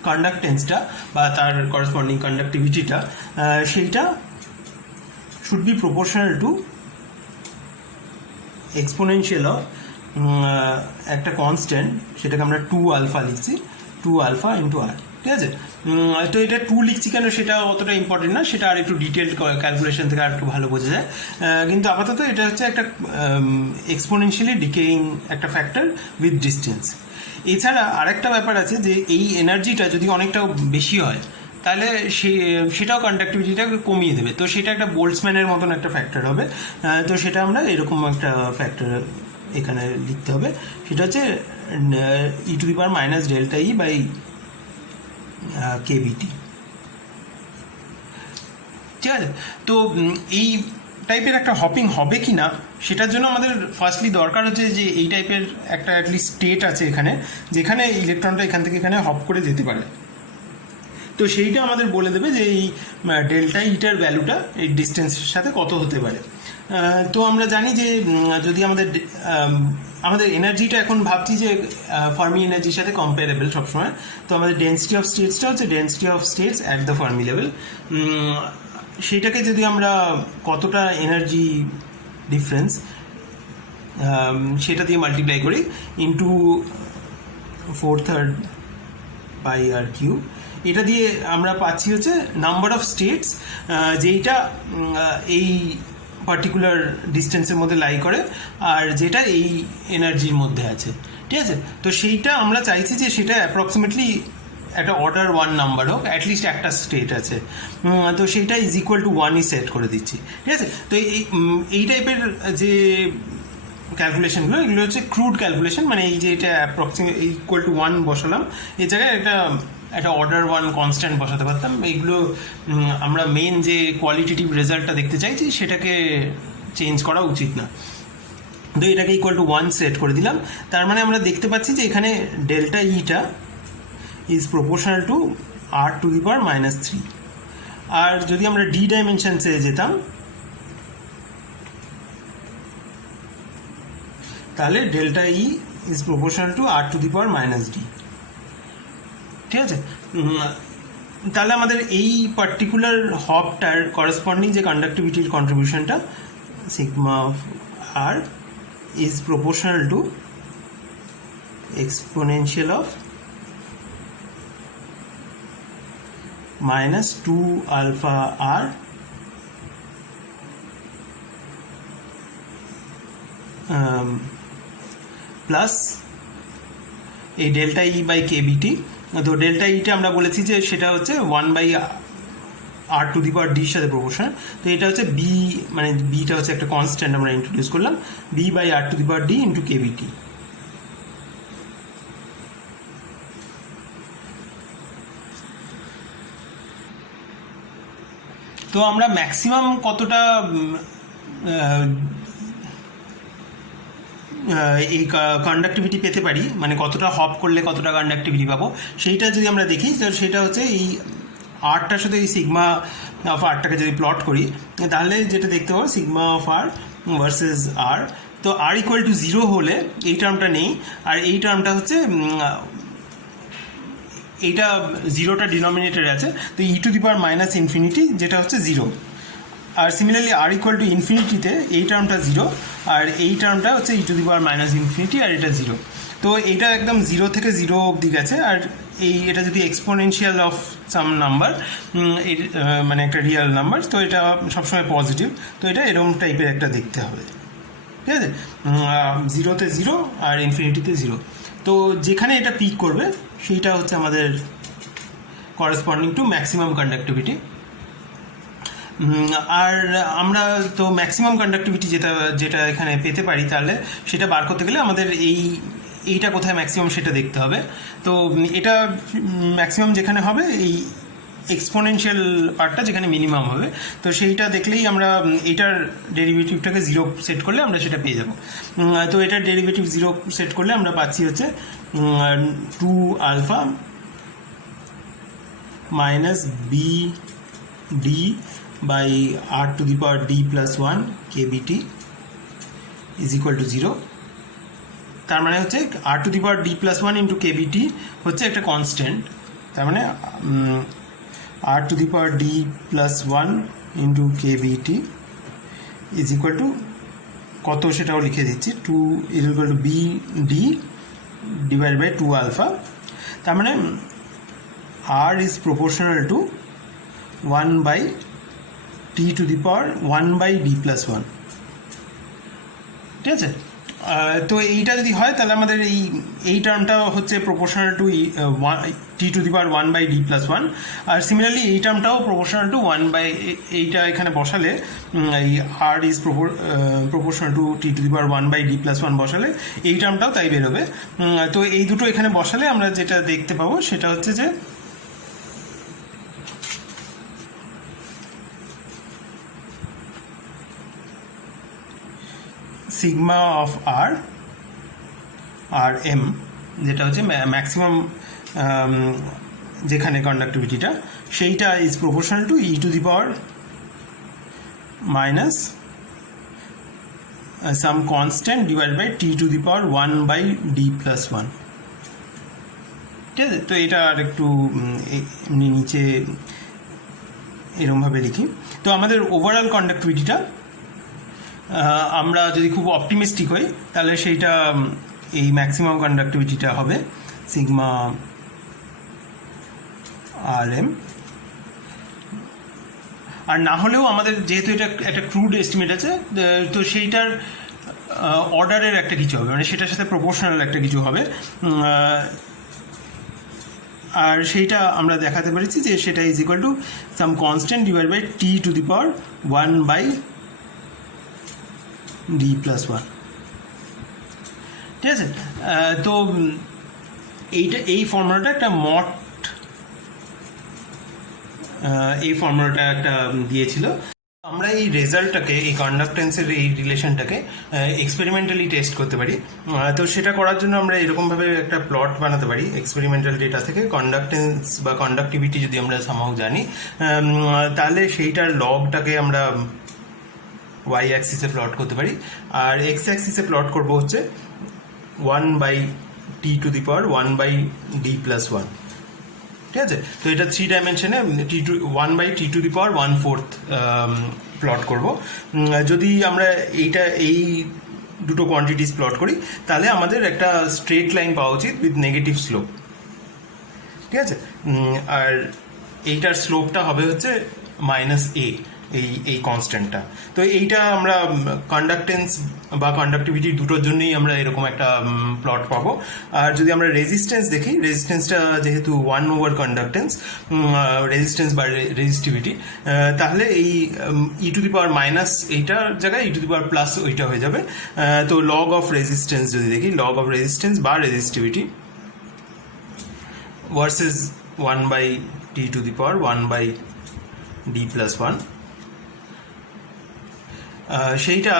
কন্ডাক্টেন্সটা বা তার করসপন্ডিং কন্ডাক্টিভিটিটা সেইটা should be proportional to exponential of একটা কনস্ট্যান্ট, সেটাকে আমরা 2 আলফা লিখছি, 2 আলফা ইন্টু আর। ঠিক আছে, তো এটা 2 লিখছি কেন সেটা অতটা ইম্পর্টেন্ট না, সেটা আর একটু ডিটেলড ক্যালকুলেশন থেকে আর একটু ভালো বোঝা যায়। কিন্তু আপাতত এটা হচ্ছে একটা এক্সপোনেনশিয়ালি ডিকেইং একটা ফ্যাক্টর উইথ ডিস্টেন্স। এছাড়া আরেকটা ব্যাপার আছে যে এই এনার্জিটা যদি অনেকটা বেশি হয় তাহলে সেটাও কন্ডাক্টিভিটিটাকে কমিয়ে দেবে। তো সেটা একটা বোল্টসম্যানের মতন একটা ফ্যাক্টর হবে। তো সেটা আমরা এরকম একটা ফ্যাক্টর এখানে লিখতে হবে, সেটা হচ্ছে e⁻⁻∆E kBT। ঠিক আছে, তো এই টাইপের একটা হপিং হবে কি না সেটার জন্য আমাদের ফার্স্টলি দরকার হচ্ছে যে এই টাইপের একটা অ্যাটলিস্ট স্টেট আছে এখানে, যেখানে ইলেকট্রনটা এখান থেকে এখানে হপ করে যেতে পারে। তো সেইটা আমাদের বলে দেবে যে এই ডেল্টা ইটার ভ্যালুটা এই ডিস্টেন্সের সাথে কত হতে পারে। তো আমরা জানি যে যদি আমাদের এনার্জিটা এখন ভাবছি যে ফার্মি এনার্জির সাথে কম্পারেবল সবসময়, তো আমাদের ডেন্সিটি অফ স্টেটসটা হচ্ছে density of states at the Fermi level. সেইটাকে যদি আমরা কতটা এনার্জি ডিফারেন্স সেটা দিয়ে মাল্টিপ্লাই করি ইন্টু 4/3 পাই আর কিউব, এটা দিয়ে আমরা পাচ্ছি হচ্ছে নাম্বার অফ স্টেটস যেইটা এই পার্টিকুলার ডিস্টেন্সের মধ্যে লাই করে আর যেটা এই এনার্জির মধ্যে আছে। ঠিক আছে, তো সেইটা আমরা চাইছি যে সেটা অ্যাপ্রক্সিমেটলি একটা অর্ডার 1 নাম্বার হোক, অ্যাটলিস্ট একটা স্টেট আছে। তো সেইটা ইজ ইকুয়াল টু 1ই সেট করে দিচ্ছি। ঠিক আছে, তো এই টাইপের যে ক্যালকুলেশনগুলো এগুলো হচ্ছে ক্রুড ক্যালকুলেশন, মানে এই যে এটা অ্যাপ্রক্সিমেট ইকুয়াল টু 1 বসালাম, এই জায়গায় একটা অর্ডার 1 কনস্ট্যান্ট বসাতে পারতাম। এইগুলো আমরা মেন যে কোয়ালিটেটিভ রেজাল্টটা দেখতে চাইছি সেটাকে চেঞ্জ করা উচিত না। তো এটাকে ইকুয়াল টু 1 সেট করে দিলাম। তার মানে আমরা দেখতে পাচ্ছি যে এখানে delta eta is proportional two r⁻⁻3। আর যদি আমরা ডি ডাইমেনশনসে যেতাম তাহলে delta E is proportional two r⁻⁻d। ঠিক আছে, তাহলে আমাদের এই পার্টিকুলার হপটার করসপন্ডিং যে কন্ডাক্টিভিটির কন্ট্রিবিউশনটা sigma of r is proportional to exponential of -2 alpha r plus এই ডেল্টা ই বাই কেবিটি। তো ডেল্টা ইটা আমরা বলেছি যে সেটা হচ্ছে 1/r⁻d সাথে প্রপোর্শনাল। তো এটা হচ্ছে বি, মানে বিটা হচ্ছে একটা কনস্ট্যান্ট আমরা ইন্ট্রোডিউস করলাম, b/r⁻d ইন্টু কেবিটি। তো আমরা ম্যাক্সিমাম কতটা এই কন্ডাক্টিভিটি পেতে পারি, মানে কতটা হপ করলে কতটা কন্ডাক্টিভিটি পাবো, সেইটা যদি আমরা দেখি সেটা হচ্ছে এই আরটার সাথে এই সিগমা অফ আরটাকে যদি প্লট করি তাহলে যেটা দেখতে পাবো সিগমা অফ আর ভার্সেস আর। তো আর ইকুয়াল টু 0 হলে এই টার্মটা নেই, আর এই টার্মটা হচ্ছে এইটা 0টা ডিনোমিনেটরে আছে, তো e⁻⁻∞ যেটা হচ্ছে 0। আর সিমিলারলি আর ইকুয়াল টু ইনফিনিটিতে এই টার্মটা 0 আর এই টার্মটা হচ্ছে e⁻∞ আর এটা 0। তো এইটা একদম 0 থেকে 0 অবধি গেছে। আর এটা যদি এক্সপোনেনশিয়াল অফ সাম নাম্বার, মানে একটা রিয়েল নাম্বার, তো এটা সবসময় পজিটিভ। তো এটা এরকম টাইপের একটা দেখতে হবে। ঠিক আছে, 0তে 0 আর ইনফিনিটিতে 0। তো যেখানে এটা পিক করবে সেইটা হচ্ছে আমাদের করসপন্ডিং টু ম্যাক্সিমাম কন্ডাক্টিভিটি। আর আমরা তো ম্যাক্সিমাম কন্ডাক্টিভিটি যেটা এখানে পেতে পারি, তাহলে সেটা বার করতে গেলে আমাদের এইটা কোথায় ম্যাক্সিমাম সেটা দেখতে হবে। তো এটা ম্যাক্সিমাম যেখানে হবে এক্সপোনেনশিয়াল পার্টটা যেখানে মিনিমাম হবে, তো সেইটা দেখলেই আমরা এটার ডেরিভেটিভটাকে 0 সেট করলে আমরা সেটা পেয়ে যাব। তো এটার ডেরিভেটিভ 0 সেট করলে আমরা পাচ্ছি হচ্ছে 2 alpha minus b d by r to the power d plus 1 k b t is equal to 0। তার মানে হচ্ছে r to the power d plus 1 into k b t হচ্ছে একটা কনস্ট্যান্ট, তার মানে r to the power d plus 1 into k b t is equal to কত সেটাও লিখে দিচ্ছি, 2 is equal to b d divide by 2 alpha. তার মানে r is proportional two 1 by T to the power 1 by D plus 1। ঠিক আছে, তো এইটা যদি হয় তাহলে আমাদের এই টার্মটা হচ্ছে proportional to T to the power 1 by D plus 1, আর সিমিলারলি এই টার্মটাও প্রপোর্শনাল টু 1 বাই, এইটা এখানে বসালে এই r is proportional to T to the power 1 by D plus 1 বসালে এই টার্মটাও তাই বেরোবে। তো এই দুটো এখানে বসালে আমরা যেটা দেখতে পাবো সেটা হচ্ছে যে sigma of R R M, যেটা হচ্ছে ম্যাক্সিমাম যেখানে কন্ডাক্টিভিটিটা, সেইটা is proportional to E to the power minus some constant divide by T to the power 1 by D plus 1। ঠিক আছে, তো এটা আর একটু এমনি নিচে এরমভাবে লিখি। তো আমাদের ওভারঅল কন্ডাক্টিভিটিটা আমরা যদি খুব অপটিমিস্টিক হই তাহলে সেইটা এই ম্যাক্সিমাম কন্ডাক্টিভিটিটা হবে সিগমা আর এম। আর না হলেও আমাদের যেহেতু এটা একটা ক্রুড এস্টিমেট আছে, তো সেইটার অর্ডারের একটা কিছু হবে, মানে সেটার সাথে প্রপোর্শনাল একটা কিছু হবে, আর সেইটা আমরা দেখাতে পেরেছি যে সেটা is equal to some constant divide by T to the power 1 by D plus 1। ঠিক আছে, তো এই ফর্মুলাটা একটা মট, এই ফর্মুলাটা একটা দিয়েছিল। আমরা এই রেজাল্টটাকে, এই কন্ডাক্টেন্সের এই রিলেশনটাকে এক্সপেরিমেন্টালি টেস্ট করতে পারি। তো সেটা করার জন্য আমরা এরকমভাবে একটা প্লট বানাতে পারি এক্সপেরিমেন্টাল ডেটা থেকে। কন্ডাক্টেন্স বা কন্ডাক্টিভিটি যদি আমরা সামহাও জানি, তাহলে সেইটার লগটাকে আমরা ওয়াই অ্যাক্সিসে প্লট করতে পারি, আর এক্স অ্যাক্সিসে প্লট করব হচ্ছে 1 by T to the power 1 by D plus 1। ঠিক আছে, তো এটা 3 ডাইমেনশনে 1 by T to the power 1/4 plot করব। যদি আমরা এই দুটো কোয়ান্টিটিস প্লট করি তাহলে আমাদের একটা স্ট্রেট লাইন পাওয়া উচিত উইথ নেগেটিভ স্লোপ। ঠিক আছে, আর এইটার স্লোপটা হবে হচ্ছে -a, এই কনস্ট্যান্টটা। তো এইটা আমরা কন্ডাক্টেন্স বা কন্ডাক্টিভিটি দুটোর জন্যই আমরা এরকম একটা প্লট পাবো। আর যদি আমরা রেজিস্ট্যান্স দেখি, রেজিস্ট্যান্সটা যেহেতু 1 ওভার কন্ডাক্টেন্স, রেজিস্ট্যান্স বা রেজিস্টিভিটি, তাহলে এই ই টু দি পাওয়ার মাইনাস এইটার জায়গায় ই টু দি পাওয়ার প্লাস ওইটা হয়ে যাবে। তো লগ অফ রেজিস্ট্যান্স যদি দেখি, লগ অফ রেজিস্ট্যান্স বা resistivity versus 1 by T to the power 1 by D plus 1, সেইটা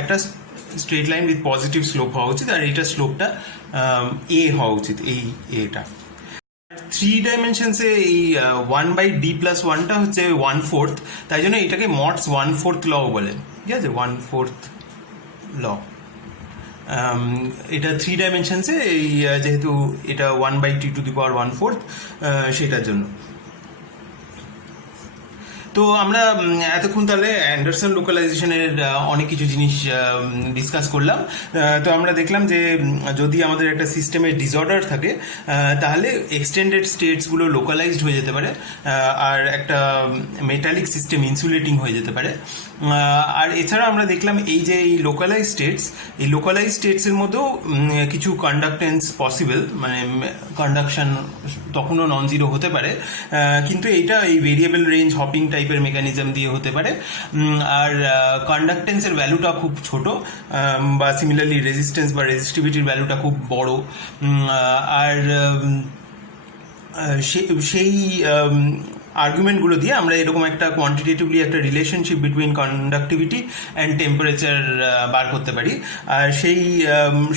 একটা straight line with positive slope হওয়া উচিত, আর এইটার স্লোপটা এ হওয়া উচিত, এটা 3 ডাইমেনশনসে এই 1 বাই ডি প্লাস 1টা হচ্ছে 1/4, তাই জন্য এটাকে মটস 1/4 ল বলে। ঠিক আছে, 1/4 ল। এটা 3 ডাইমেনশনসে এই যেহেতু এটা 1 by T to the power 1/4, সেটার জন্য। তো আমরা এতক্ষণ তাহলে অ্যান্ডারসন লোকালাইজেশনের অনেক কিছু জিনিস ডিসকাস করলাম। তো আমরা দেখলাম যে যদি আমাদের একটা সিস্টেমের ডিসঅর্ডার থাকে তাহলে এক্সটেন্ডেড স্টেটসগুলো লোকালাইজড হয়ে যেতে পারে, আর একটা মেটালিক সিস্টেম ইনসুলেটিং হয়ে যেতে পারে। আর এছাড়া আমরা দেখলাম এই যে এই লোকালাইজ স্টেটসের মধ্যেও কিছু কন্ডাক্টেন্স পসিবল, মানে কন্ডাকশন তখনও নন জিরো হতে পারে, কিন্তু এইটা এই ভেরিয়েবল রেঞ্জ হপিং টাইপের মেকানিজম দিয়ে হতে পারে। আর কন্ডাক্টেন্সের ভ্যালুটা খুব ছোট, বা সিমিলারলি রেজিস্ট্যান্স বা রেজিস্টিভিটির ভ্যালুটা খুব বড়। আর সেই আর্গুমেন্টগুলো দিয়ে আমরা এরকম একটা কোয়ান্টিটেটিভলি একটা relationship between conductivity and temperature বার করতে পারি, আর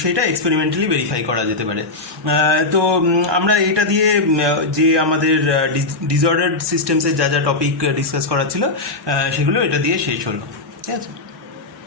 সেইটা এক্সপেরিমেন্টালি ভেরিফাই করা যেতে পারে। তো আমরা এটা দিয়ে যে আমাদের ডিসঅর্ডার্ড সিস্টেমসের যা যা টপিক ডিসকাস করা ছিল সেগুলো এটা দিয়ে শেষ হলো। ঠিক আছে।